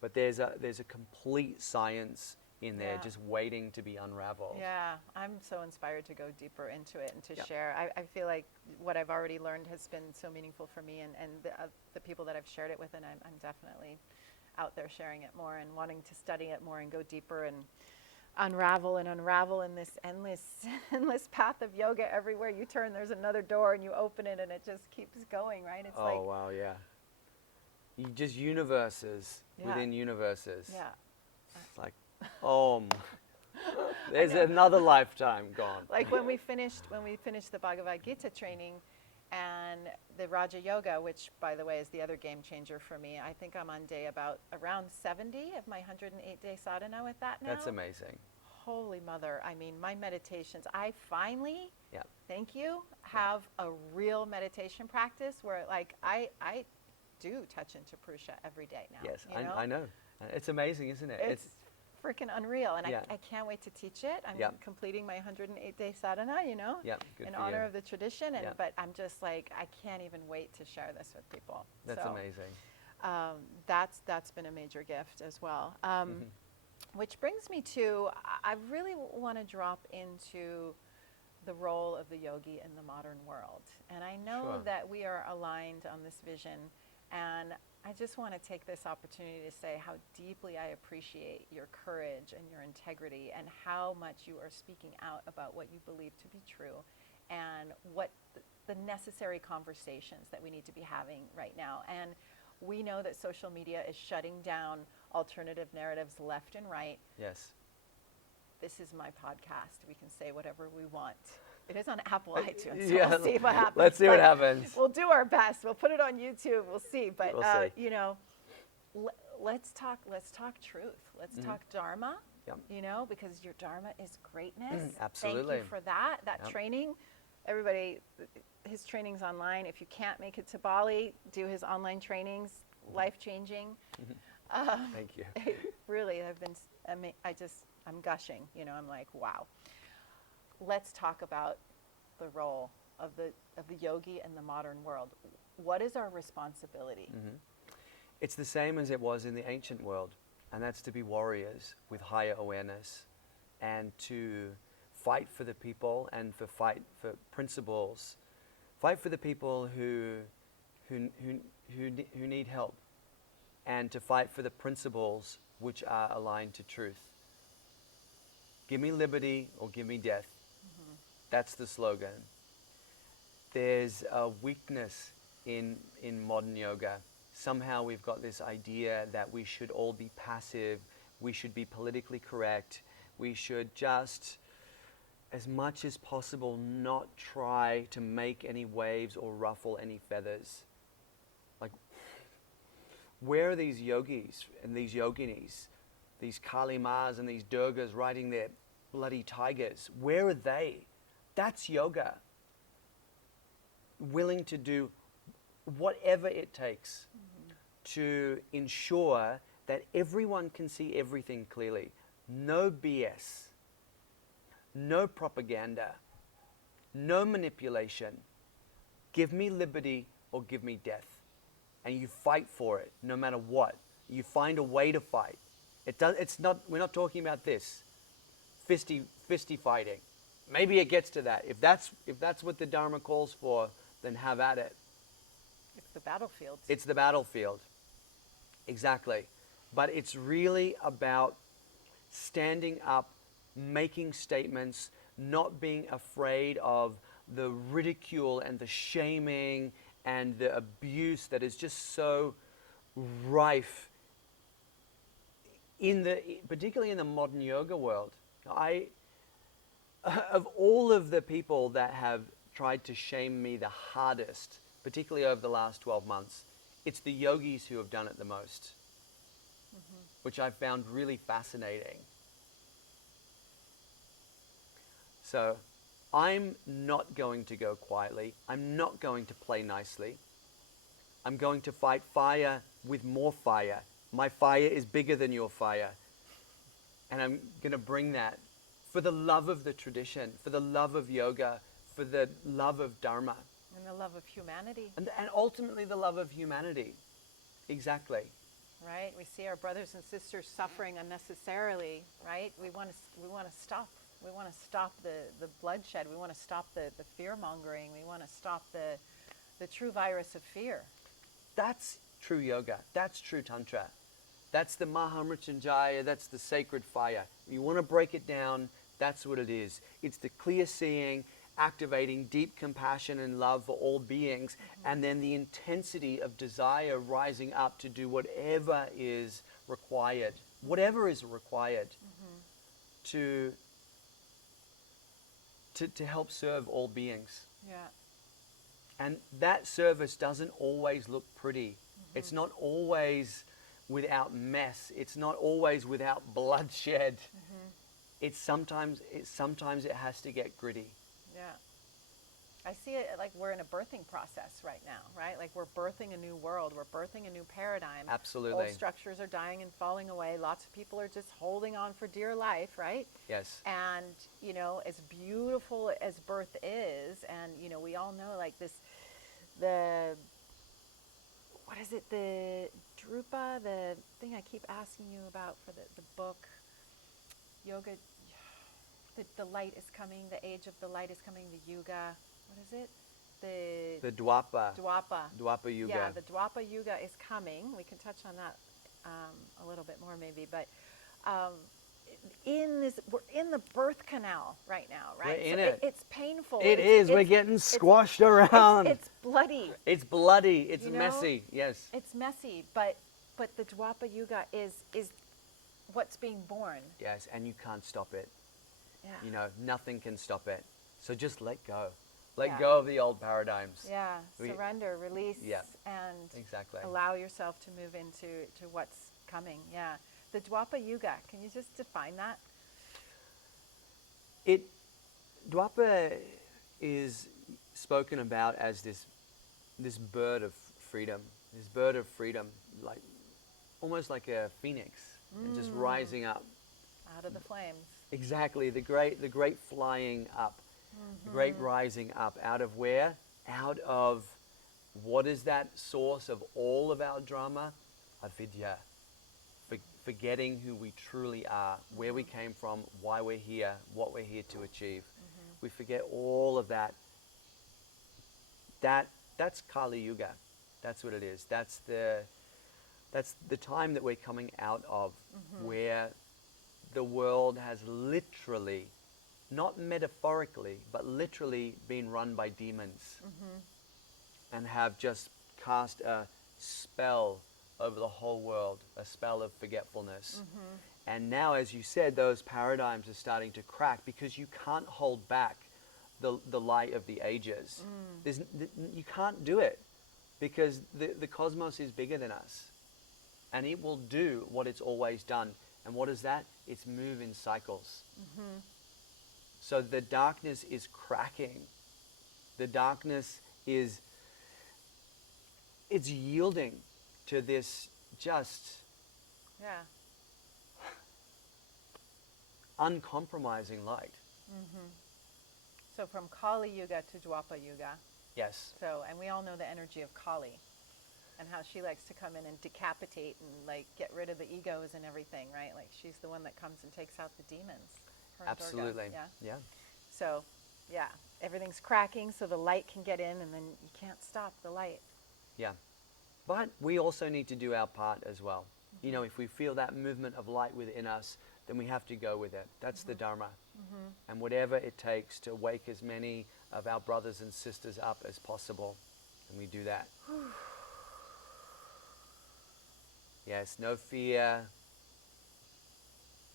But there's a complete science in there Yeah. just waiting to be unraveled. Yeah, I'm so inspired to go deeper into it and to Yep. share. I feel like what I've already learned has been so meaningful for me and the people that I've shared it with, and I'm definitely out there sharing it more and wanting to study it more and go deeper and unravel in this endless path of yoga. Everywhere you turn, there's another door and you open it and it just keeps going, right? It's Oh, wow, yeah. You just universes Yeah. within universes. yeah. It's like, there's another lifetime gone. Like when we finished the Bhagavad Gita training and the Raja Yoga, which by the way is the other game changer for me. I think I'm on day around 70 of my 108-day sadhana with that now. That's amazing. Holy mother. I mean, my meditations, I finally, Yeah. thank you, have a real meditation practice where like I do touch into Purusha every day now. Yes, you know? I know. It's amazing, isn't it? It's freaking unreal, and Yeah. I can't wait to teach it. I'm Yeah. completing my 108-day sadhana, you know, Yeah, good in for honor you. of the tradition. And Yeah. but I'm just like, I can't even wait to share this with people. That's So, amazing. that's been a major gift as well. Which brings me to, I really want to drop into the role of the yogi in the modern world. And I know Sure. that we are aligned on this vision, and I just want to take this opportunity to say how deeply I appreciate your courage and your integrity and how much you are speaking out about what you believe to be true and what the necessary conversations that we need to be having right now. And we know that social media is shutting down alternative narratives left and right. Yes. This is my podcast. We can say whatever we want. It is on Apple iTunes, so yeah, we'll see what happens. Let's see what But happens. We'll do our best. We'll put it on YouTube. We'll see. But We'll see. you know, let's talk truth. Let's talk Dharma. Yep. You know, because your Dharma is greatness. Absolutely. Thank you for that. That Yep. training. Everybody, his training's online. If you can't make it to Bali, do his online trainings. Life changing. Thank you. Really, I'm gushing. You know, I'm like, wow. Let's talk about the role of the yogi in the modern world. What is our responsibility? It's the same as it was in the ancient world, and that's to be warriors with higher awareness and to fight for the people and fight for principles. Fight for the people who need help, and to fight for the principles which are aligned to truth. Give me liberty or give me death. That's the slogan. There's a weakness in modern yoga. Somehow we've got this idea that we should all be passive, we should be politically correct, we should just, as much as possible, not try to make any waves or ruffle any feathers. Like, where are these yogis and these yoginis, these Kali Mas and these Durgas riding their bloody tigers? Where are they? That's yoga. Willing to do whatever it takes to ensure that everyone can see everything clearly. No BS, no propaganda, no manipulation. Give me liberty or give me death. And you fight for it no matter what. You find a way to fight. We're not talking about this. Fisty fighting. Maybe it gets to that. If that's what the Dharma calls for, then have at it. It's the battlefield. It's the battlefield. Exactly. But it's really about standing up, making statements, not being afraid of the ridicule and the shaming and the abuse that is just so rife particularly in the modern yoga world. of all of the people that have tried to shame me the hardest, particularly over the last 12 months, it's the yogis who have done it the most, which I found really fascinating. So I'm not going to go quietly. I'm not going to play nicely. I'm going to fight fire with more fire. My fire is bigger than your fire. And I'm going to bring that for the love of the tradition, for the love of yoga, for the love of Dharma. And the love of humanity. And ultimately the love of humanity. Exactly. Right? We see our brothers and sisters suffering unnecessarily, right? We want to stop. We want to stop the bloodshed. We want to stop the fear-mongering. We want to stop the true virus of fear. That's true yoga. That's true Tantra. That's the Mahamrityunjaya. That's the sacred fire. You want to break it down, that's what it is. It's the clear seeing, activating deep compassion and love for all beings, and then the intensity of desire rising up to do whatever is required, to help serve all beings. Yeah. And that service doesn't always look pretty. It's not always without mess. It's not always without bloodshed. It's sometimes it has to get gritty. Yeah. I see it like we're in a birthing process right now, right? Like we're birthing a new world. We're birthing a new paradigm. Absolutely. Old structures are dying and falling away. Lots of people are just holding on for dear life, right? Yes. And, you know, as beautiful as birth is, and, you know, we all know like this, the Dwapa, the thing I keep asking you about for the book, Yoga, the light is coming, the age of the light is coming, the Yuga. What is it? The Dwapa. Dwapa Yuga. Yeah, the Dwapa Yuga is coming. We can touch on that a little bit more maybe, but we're in the birth canal right now, right? We're in it. It's painful. We're getting squashed around. It's bloody. It's bloody. It's You know? messy. Yes. It's messy, but the Dwapa Yuga is what's being born. Yes, and you can't stop it. Yeah. You know, nothing can stop it. So just let go. Let Yeah. go of the old paradigms. Yeah, surrender, release, and Exactly. allow yourself to move into what's coming. Yeah, the Dwapa Yuga. Can you just define that? Dwapa is spoken about as this bird of freedom. This bird of freedom, like almost like a phoenix, and just rising up. Out of the flames. Exactly, the great flying up, the great rising up. Out of where? Out of what is that source of all of our drama? Avidya. Forgetting who we truly are, where we came from, why we're here, what we're here to achieve. We forget all of that. That's Kali Yuga. That's what it is. That's the time that we're coming out of, where the world has literally, not metaphorically, but literally been run by demons, and have just cast a spell over the whole world, a spell of forgetfulness. And now, as you said, those paradigms are starting to crack because you can't hold back the light of the ages. You can't do it because the cosmos is bigger than us, and it will do what it's always done. And what is that? It's move in cycles. So the darkness is cracking. The darkness it's yielding to this just uncompromising light. So from Kali Yuga to Dwapa Yuga. Yes. So, and we all know the energy of Kali and how she likes to come in and decapitate and like get rid of the egos and everything, right? Like she's the one that comes and takes out the demons. Her and Durga. Absolutely. Yeah. So, yeah, everything's cracking so the light can get in and then you can't stop the light. Yeah. But we also need to do our part as well. You know, if we feel that movement of light within us, then we have to go with it. That's the Dharma. And whatever it takes to wake as many of our brothers and sisters up as possible, and we do that. Yes, no fear.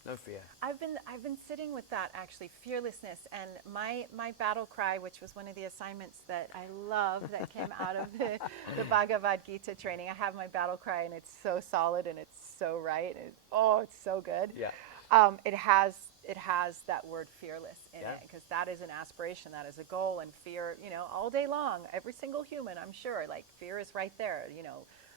No fear. I've been sitting with that actually, fearlessness, and my battle cry, which was one of the assignments that I love that came out of the Bhagavad Gita training. I have my battle cry, and it's so solid and it's so right. And it's so good. Yeah. It has that word fearless in Yeah. it, because that is an aspiration, that is a goal, and fear, all day long, every single human, I'm sure, like fear is right there,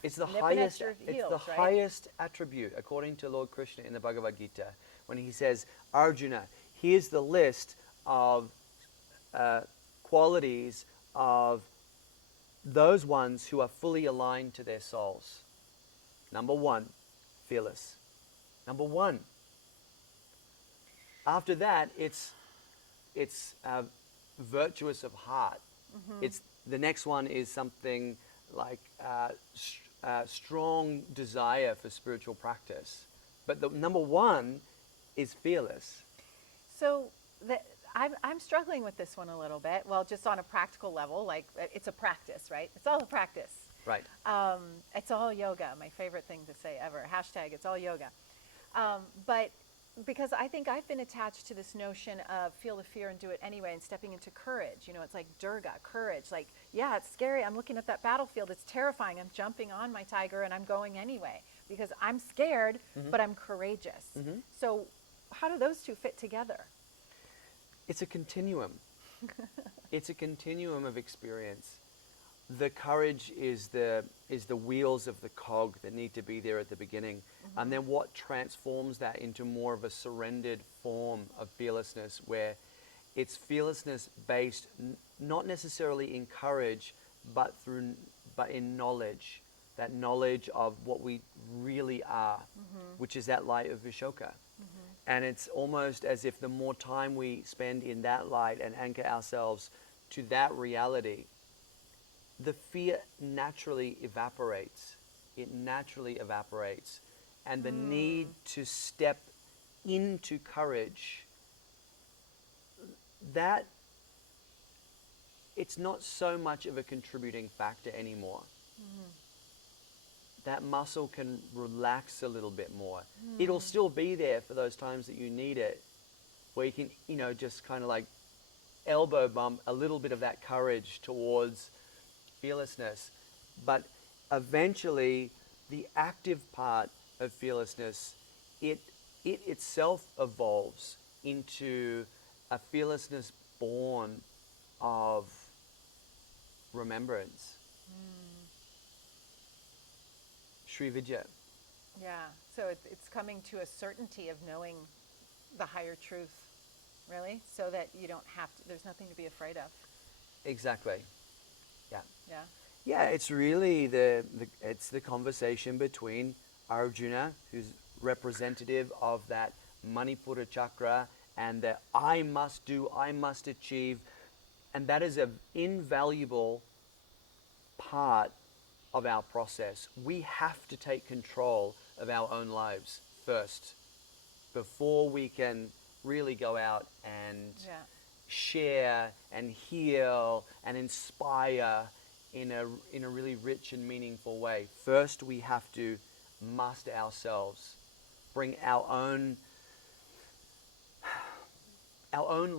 It's the nipping at highest. your It's the heels, right? highest attribute, according to Lord Krishna in the Bhagavad Gita, when he says, Arjuna, here's the list of qualities of those ones who are fully aligned to their souls. Number one, fearless. Number one. After that, it's virtuous of heart. It's the next one is something like strong desire for spiritual practice. But the number one is fearless. So I'm struggling with this one a little bit. Well, just on a practical level, like it's a practice, right? It's all a practice. Right. It's all yoga. My favorite thing to say ever. # it's all yoga. But because I think I've been attached to this notion of feel the fear and do it anyway, and stepping into courage. It's like Durga, courage. Like, yeah, it's scary. I'm looking at that battlefield. It's terrifying. I'm jumping on my tiger and I'm going anyway because I'm scared, but I'm courageous. So how do those two fit together? It's a continuum. It's a continuum of experience. The courage is the wheels of the cog that need to be there at the beginning. And then what transforms that into more of a surrendered form of fearlessness, where it's fearlessness based not necessarily in courage, but in knowledge. That knowledge of what we really are, which is that light of Vishoka. And it's almost as if the more time we spend in that light and anchor ourselves to that reality, the fear naturally evaporates. It naturally evaporates. And the need to step into courage, that it's not so much of a contributing factor anymore. That muscle can relax a little bit more. It'll still be there for those times that you need it, where you can, just kind of like elbow bump a little bit of that courage towards fearlessness. But eventually, the active part of fearlessness, it itself evolves into a fearlessness born of remembrance. Sri Vidya. Yeah, so it's coming to a certainty of knowing the higher truth, really, so that you don't have to, there's nothing to be afraid of. Exactly. Yeah. Yeah. Yeah, it's really it's the conversation between Arjuna, who's representative of that Manipura chakra, and the I must do, I must achieve, and that is an invaluable part of our process. We have to take control of our own lives first before we can really go out and share and heal and inspire in a really rich and meaningful way. First, we have to master ourselves, bring our own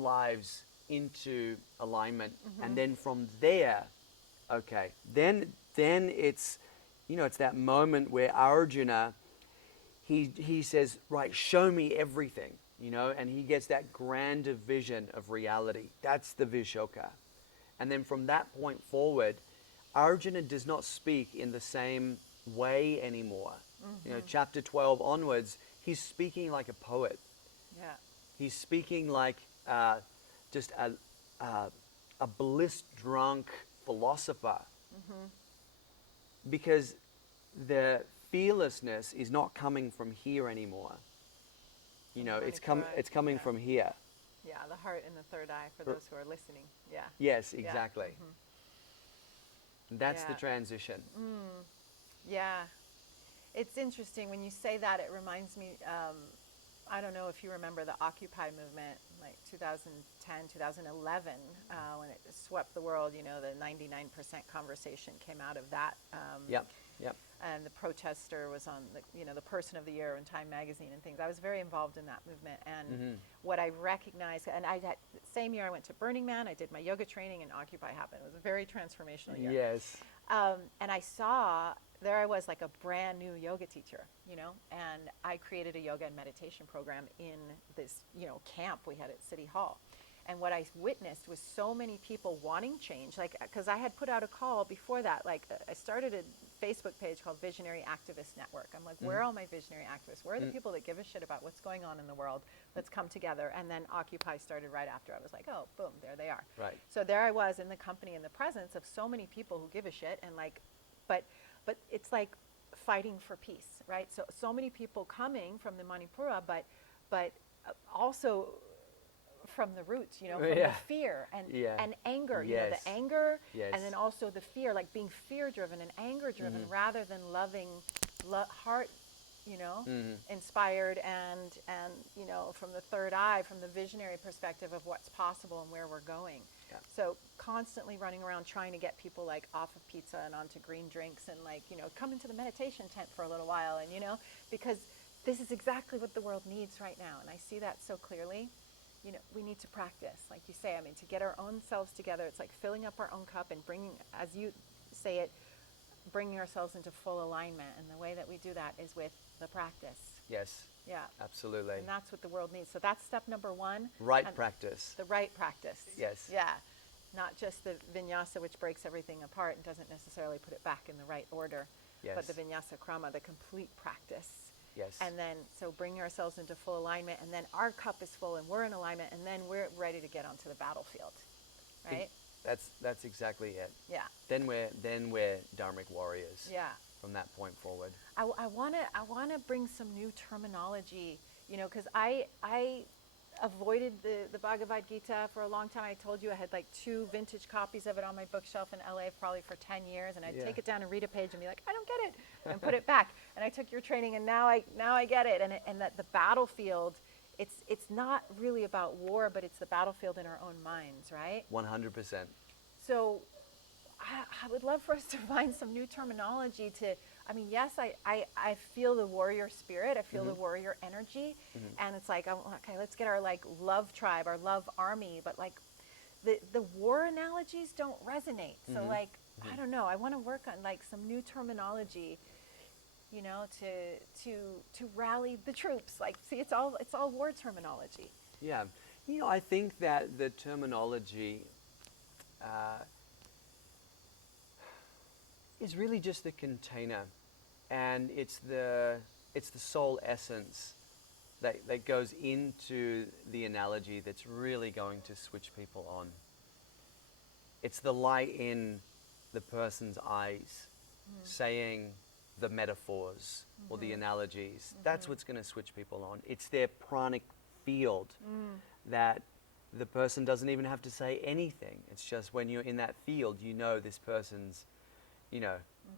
lives into alignment, and then from there, then it's it's that moment where Arjuna he says, right, show me everything, and he gets that grander vision of reality. That's the Vishoka. And then from that point forward, Arjuna does not speak in the same way anymore. Chapter 12 onwards, he's speaking like a poet. Yeah. He's speaking like just a bliss-drunk philosopher. Because the fearlessness is not coming from here anymore. It's coming from here. Yeah, the heart and the third eye for those who are listening. Yeah. Yes, exactly. That's the Yeah. transition. Yeah. It's interesting when you say that. It reminds me, I don't know if you remember the Occupy movement, like 2010, 2011, when it swept the world. The 99% conversation came out of that. Yep. and the protester was on the person of the year in Time magazine and things. I was very involved in that movement, and what I recognized, and same year I went to Burning Man, I did my yoga training, and Occupy happened. It was a very transformational year. Yes. And I saw, there I was like a brand new yoga teacher, and I created a yoga and meditation program in this, camp we had at City Hall. And what I witnessed was so many people wanting change, because I had put out a call before that. I started a Facebook page called Visionary Activist Network. I'm like, where are all my visionary activists? Where are the people that give a shit about what's going on in the world? Let's come together. And then Occupy started right after. I was like, oh, boom, there they are. Right. So there I was in the company, in the presence of so many people who give a shit, and but it's like fighting for peace, right? So many people coming from the Manipura, but also from the roots, from the fear and anger, the anger, and then also the fear, like being fear-driven and anger-driven rather than loving, heart, inspired and from the third eye, from the visionary perspective of what's possible and where we're going. Yeah. So constantly running around trying to get people off of pizza and onto green drinks and come into the meditation tent for a little while, and because this is exactly what the world needs right now, and I see that so clearly. We need to practice, like you say. I mean, to get our own selves together, it's like filling up our own cup and bringing, as you say it, bringing ourselves into full alignment. And the way that we do that is with the practice. Yes. Yeah. Absolutely. And that's what the world needs. So that's step number one. Right practice. The right practice. Yes. Yeah. Not just the vinyasa, which breaks everything apart and doesn't necessarily put it back in the right order, but the vinyasa krama, the complete practice. Yes. And then, so bringing ourselves into full alignment, and then our cup is full and we're in alignment, and then we're ready to get onto the battlefield, right? That's exactly it. Yeah. Then we're Dharmic warriors. Yeah. From that point forward. I wanna bring some new terminology, because I avoided the Bhagavad Gita for a long time. I told you I had 2 vintage copies of it on my bookshelf in LA probably for 10 years, and I'd take it down and read a page and be like, I don't get it, and put it back. And I took your training, and now I get it. And that the battlefield, it's not really about war, but it's the battlefield in our own minds, right? 100%. So I would love for us to find some new terminology to, yes, I feel the warrior spirit, I feel the warrior energy, and it's like, okay, let's get our love tribe, our love army, but the war analogies don't resonate. So I don't know, I want to work on some new terminology, to rally the troops. See, it's all war terminology. Yeah, I think that the terminology is really just the container, and it's the soul essence that goes into the analogy that's really going to switch people on. It's the light in the person's eyes saying the metaphors or the analogies. That's what's going to switch people on. It's their pranic field that the person doesn't even have to say anything. It's just when you're in that field, this person's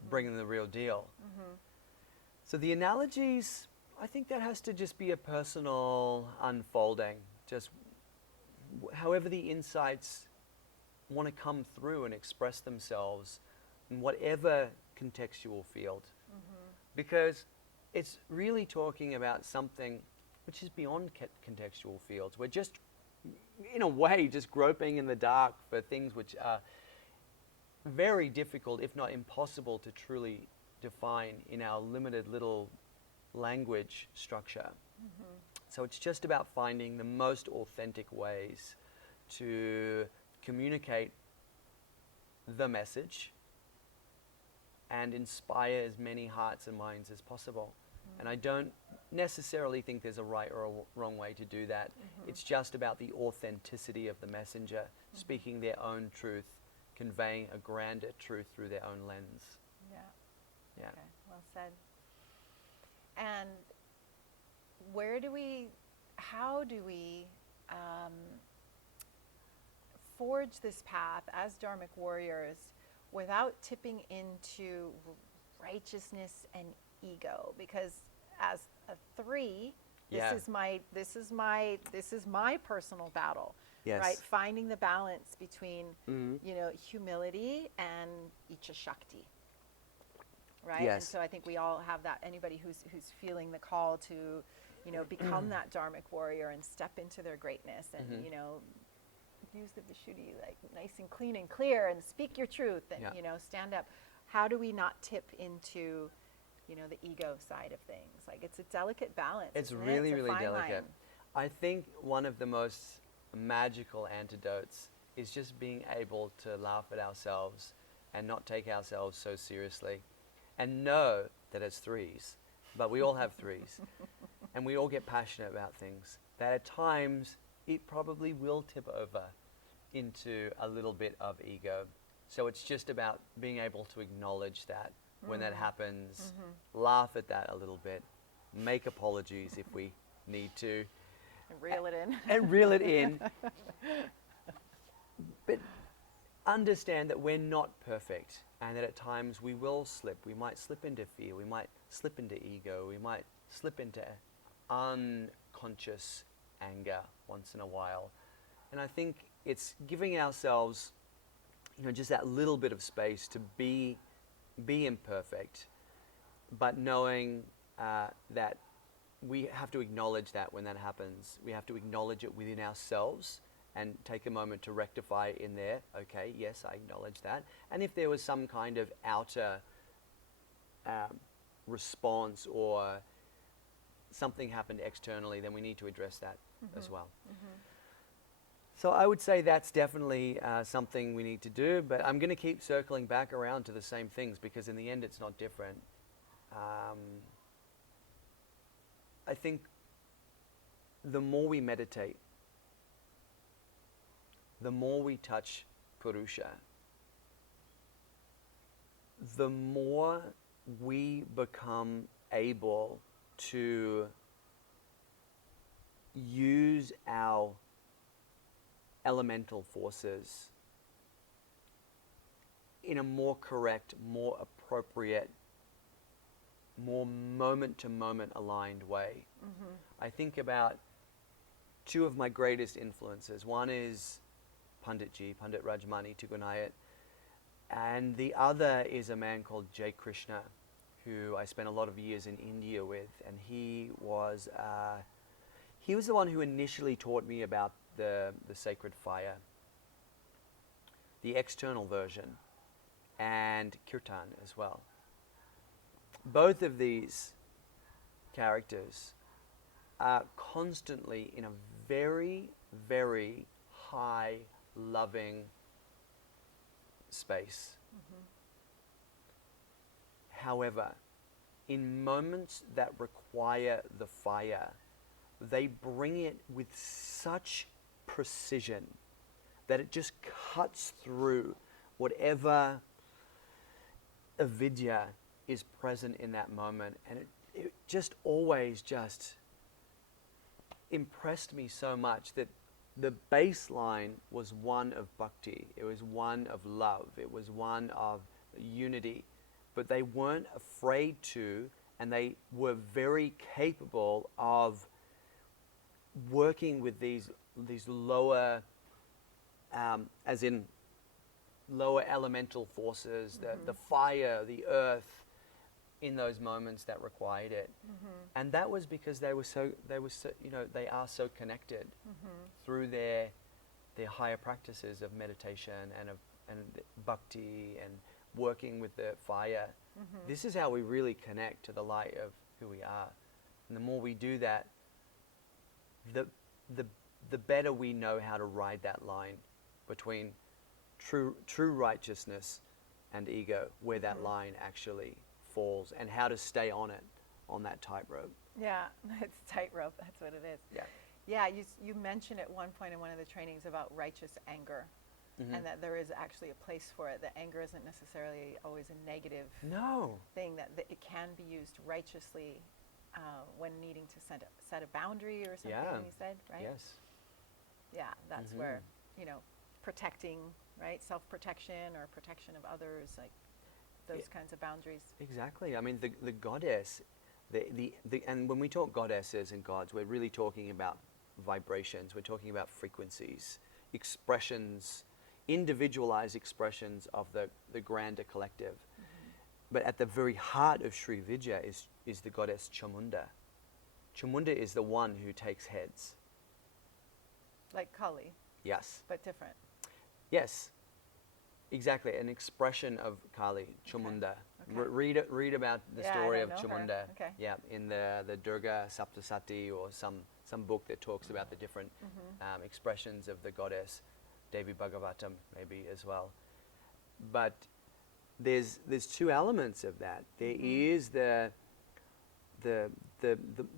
bringing the real deal. So the analogies, I think that has to just be a personal unfolding, just however the insights want to come through and express themselves in whatever contextual field. Because it's really talking about something which is beyond contextual fields. We're just, in a way, just groping in the dark for things which are very difficult, if not impossible, to truly define in our limited little language structure. So it's just about finding the most authentic ways to communicate the message and inspire as many hearts and minds as possible. And I don't necessarily think there's a right or a wrong way to do that. It's just about the authenticity of the messenger speaking their own truth, conveying a grander truth through their own lens. Yeah. Okay, well said. And how do we forge this path as Dharmic warriors without tipping into righteousness and ego? Because as a 3, this is my personal battle. Yes. Right? Finding the balance between humility and Icha Shakti. right? Yes. And so I think we all have that. Anybody who's feeling the call to, become that Dharmic warrior and step into their greatness and, use the Vishuddhi like nice and clean and clear and speak your truth and, stand up. How do we not tip into, the ego side of things? Like it's a delicate balance. It's isn't it? really, It's a really fine delicate. line. I think one of the most magical antidotes is just being able to laugh at ourselves and not take ourselves so seriously and know that it's threes, but we all have threes and we all get passionate about things that at times it probably will tip over into a little bit of ego. So it's just about being able to acknowledge that when that happens, laugh at that a little bit, make apologies if we need to, And reel it in. and reel it in. But understand that we're not perfect and that at times we will slip. We might slip into fear, we might slip into ego, we might slip into unconscious anger once in a while. And I think it's giving ourselves, just that little bit of space to be imperfect, but knowing that we have to acknowledge that when that happens. We have to acknowledge it within ourselves and take a moment to rectify in there. Okay, yes, I acknowledge that. And if there was some kind of outer response or something happened externally, then we need to address that as well. So I would say that's definitely something we need to do, but I'm going to keep circling back around to the same things because in the end it's not different. I think the more we meditate, the more we touch Purusha, the more we become able to use our elemental forces in a more correct, more appropriate, more moment-to-moment aligned way. I think about two of my greatest influences. One is Pandit Rajmani Tugunayat, and the other is a man called Jai Krishna, who I spent a lot of years in India with, and he was the one who initially taught me about the sacred fire, the external version, and kirtan as well. Both of these characters are constantly in a very, very high, loving space. However, in moments that require the fire, they bring it with such precision that it just cuts through whatever avidya is present in that moment. And it just always just impressed me so much that the baseline was one of bhakti, it was one of love, it was one of unity, but they weren't afraid to, and they were very capable of working with these lower, as in lower elemental forces, the fire, the earth, in those moments that required it. And that was because they are so connected through their higher practices of meditation and bhakti and working with the fire. This is how we really connect to the light of who we are. And the more we do that, the better we know how to ride that line between true righteousness and ego, where that line actually falls, and how to stay on it, on that tightrope. Yeah, it's tightrope. That's what it is. Yeah. Yeah, you mentioned at one point in one of the trainings about righteous anger, and that there is actually a place for it. That anger isn't necessarily always a negative thing. That it can be used righteously when needing to set a boundary or something. Yeah. You said, right? Yes. Yeah, that's where protecting, right, self-protection or protection of others, like those kinds of boundaries. Exactly. I mean, the goddess, and when we talk goddesses and gods, we're really talking about vibrations. We're talking about frequencies, expressions, individualized expressions of the grander collective. But at the very heart of Sri Vidya is the goddess Chamunda. Chamunda is the one who takes heads. Like Kali, Yes. but different. Yes. Exactly. An expression of Kali, Chamunda. Okay. Read about the Yeah, I story don't of know her. Chamunda. Okay. Yeah, in the Durga Saptasati or some book that talks about the different expressions of the goddess, Devi Bhagavatam maybe as well. But there's two elements of that. There is the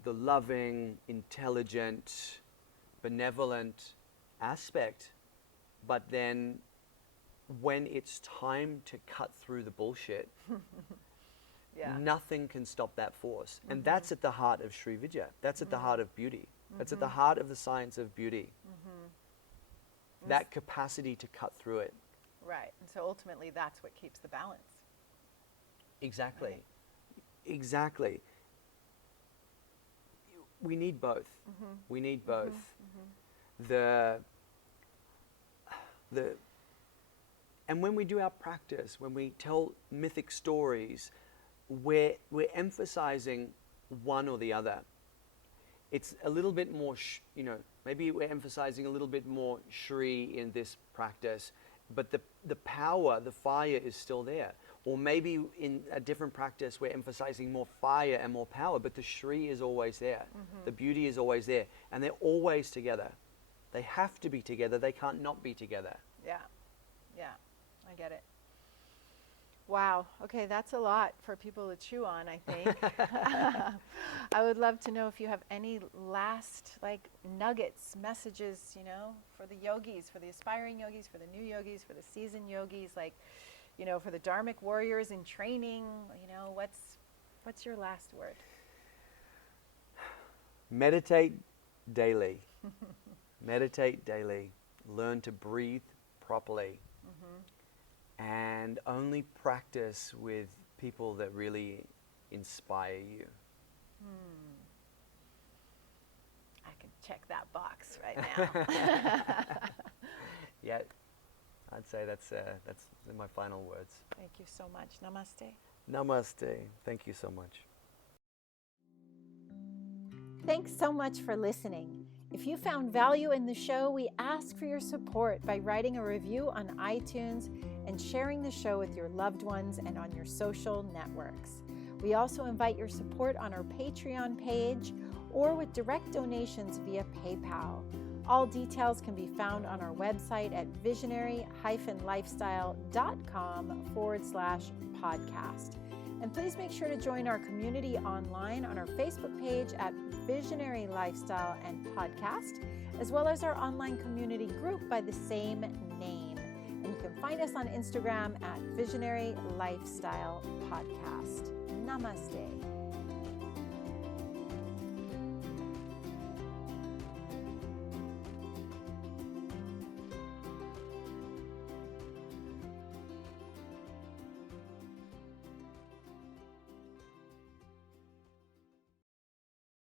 loving, intelligent, benevolent aspect, but then when it's time to cut through the bullshit, Yeah. nothing can stop that force. And that's at the heart of Sri Vidya. That's at the heart of beauty. That's at the heart of the science of beauty. That capacity to cut through it. Right. And so ultimately that's what keeps the balance. Exactly. Right. Exactly. We need both. We need both. And when we do our practice, when we tell mythic stories, we're emphasizing one or the other. It's a little bit more, maybe we're emphasizing a little bit more Shri in this practice, but the power, the fire is still there. Or maybe in a different practice, we're emphasizing more fire and more power, but the Shri is always there. The beauty is always there. And they're always together. They have to be together. They can't not be together. Yeah. Yeah. I get it. Wow. Okay, that's a lot for people to chew on, I think. I would love to know if you have any last nuggets, messages, for the yogis, for the aspiring yogis, for the new yogis, for the seasoned yogis, for the Dharmic warriors in training, what's your last word? Meditate daily. Meditate daily. Learn to breathe properly. And only practice with people that really inspire you. I can check that box right now. Yeah, I'd say that's my final words. Thank you so much. Namaste. Namaste. Thank you so much. Thanks so much for listening. If you found value in the show, we ask for your support by writing a review on iTunes and sharing the show with your loved ones and on your social networks. We also invite your support on our Patreon page or with direct donations via PayPal. All details can be found on our website at visionary-lifestyle.com/podcast. And please make sure to join our community online on our Facebook page at Visionary Lifestyle and Podcast, as well as our online community group by the same name. And you can find us on Instagram at Visionary Lifestyle Podcast. Namaste.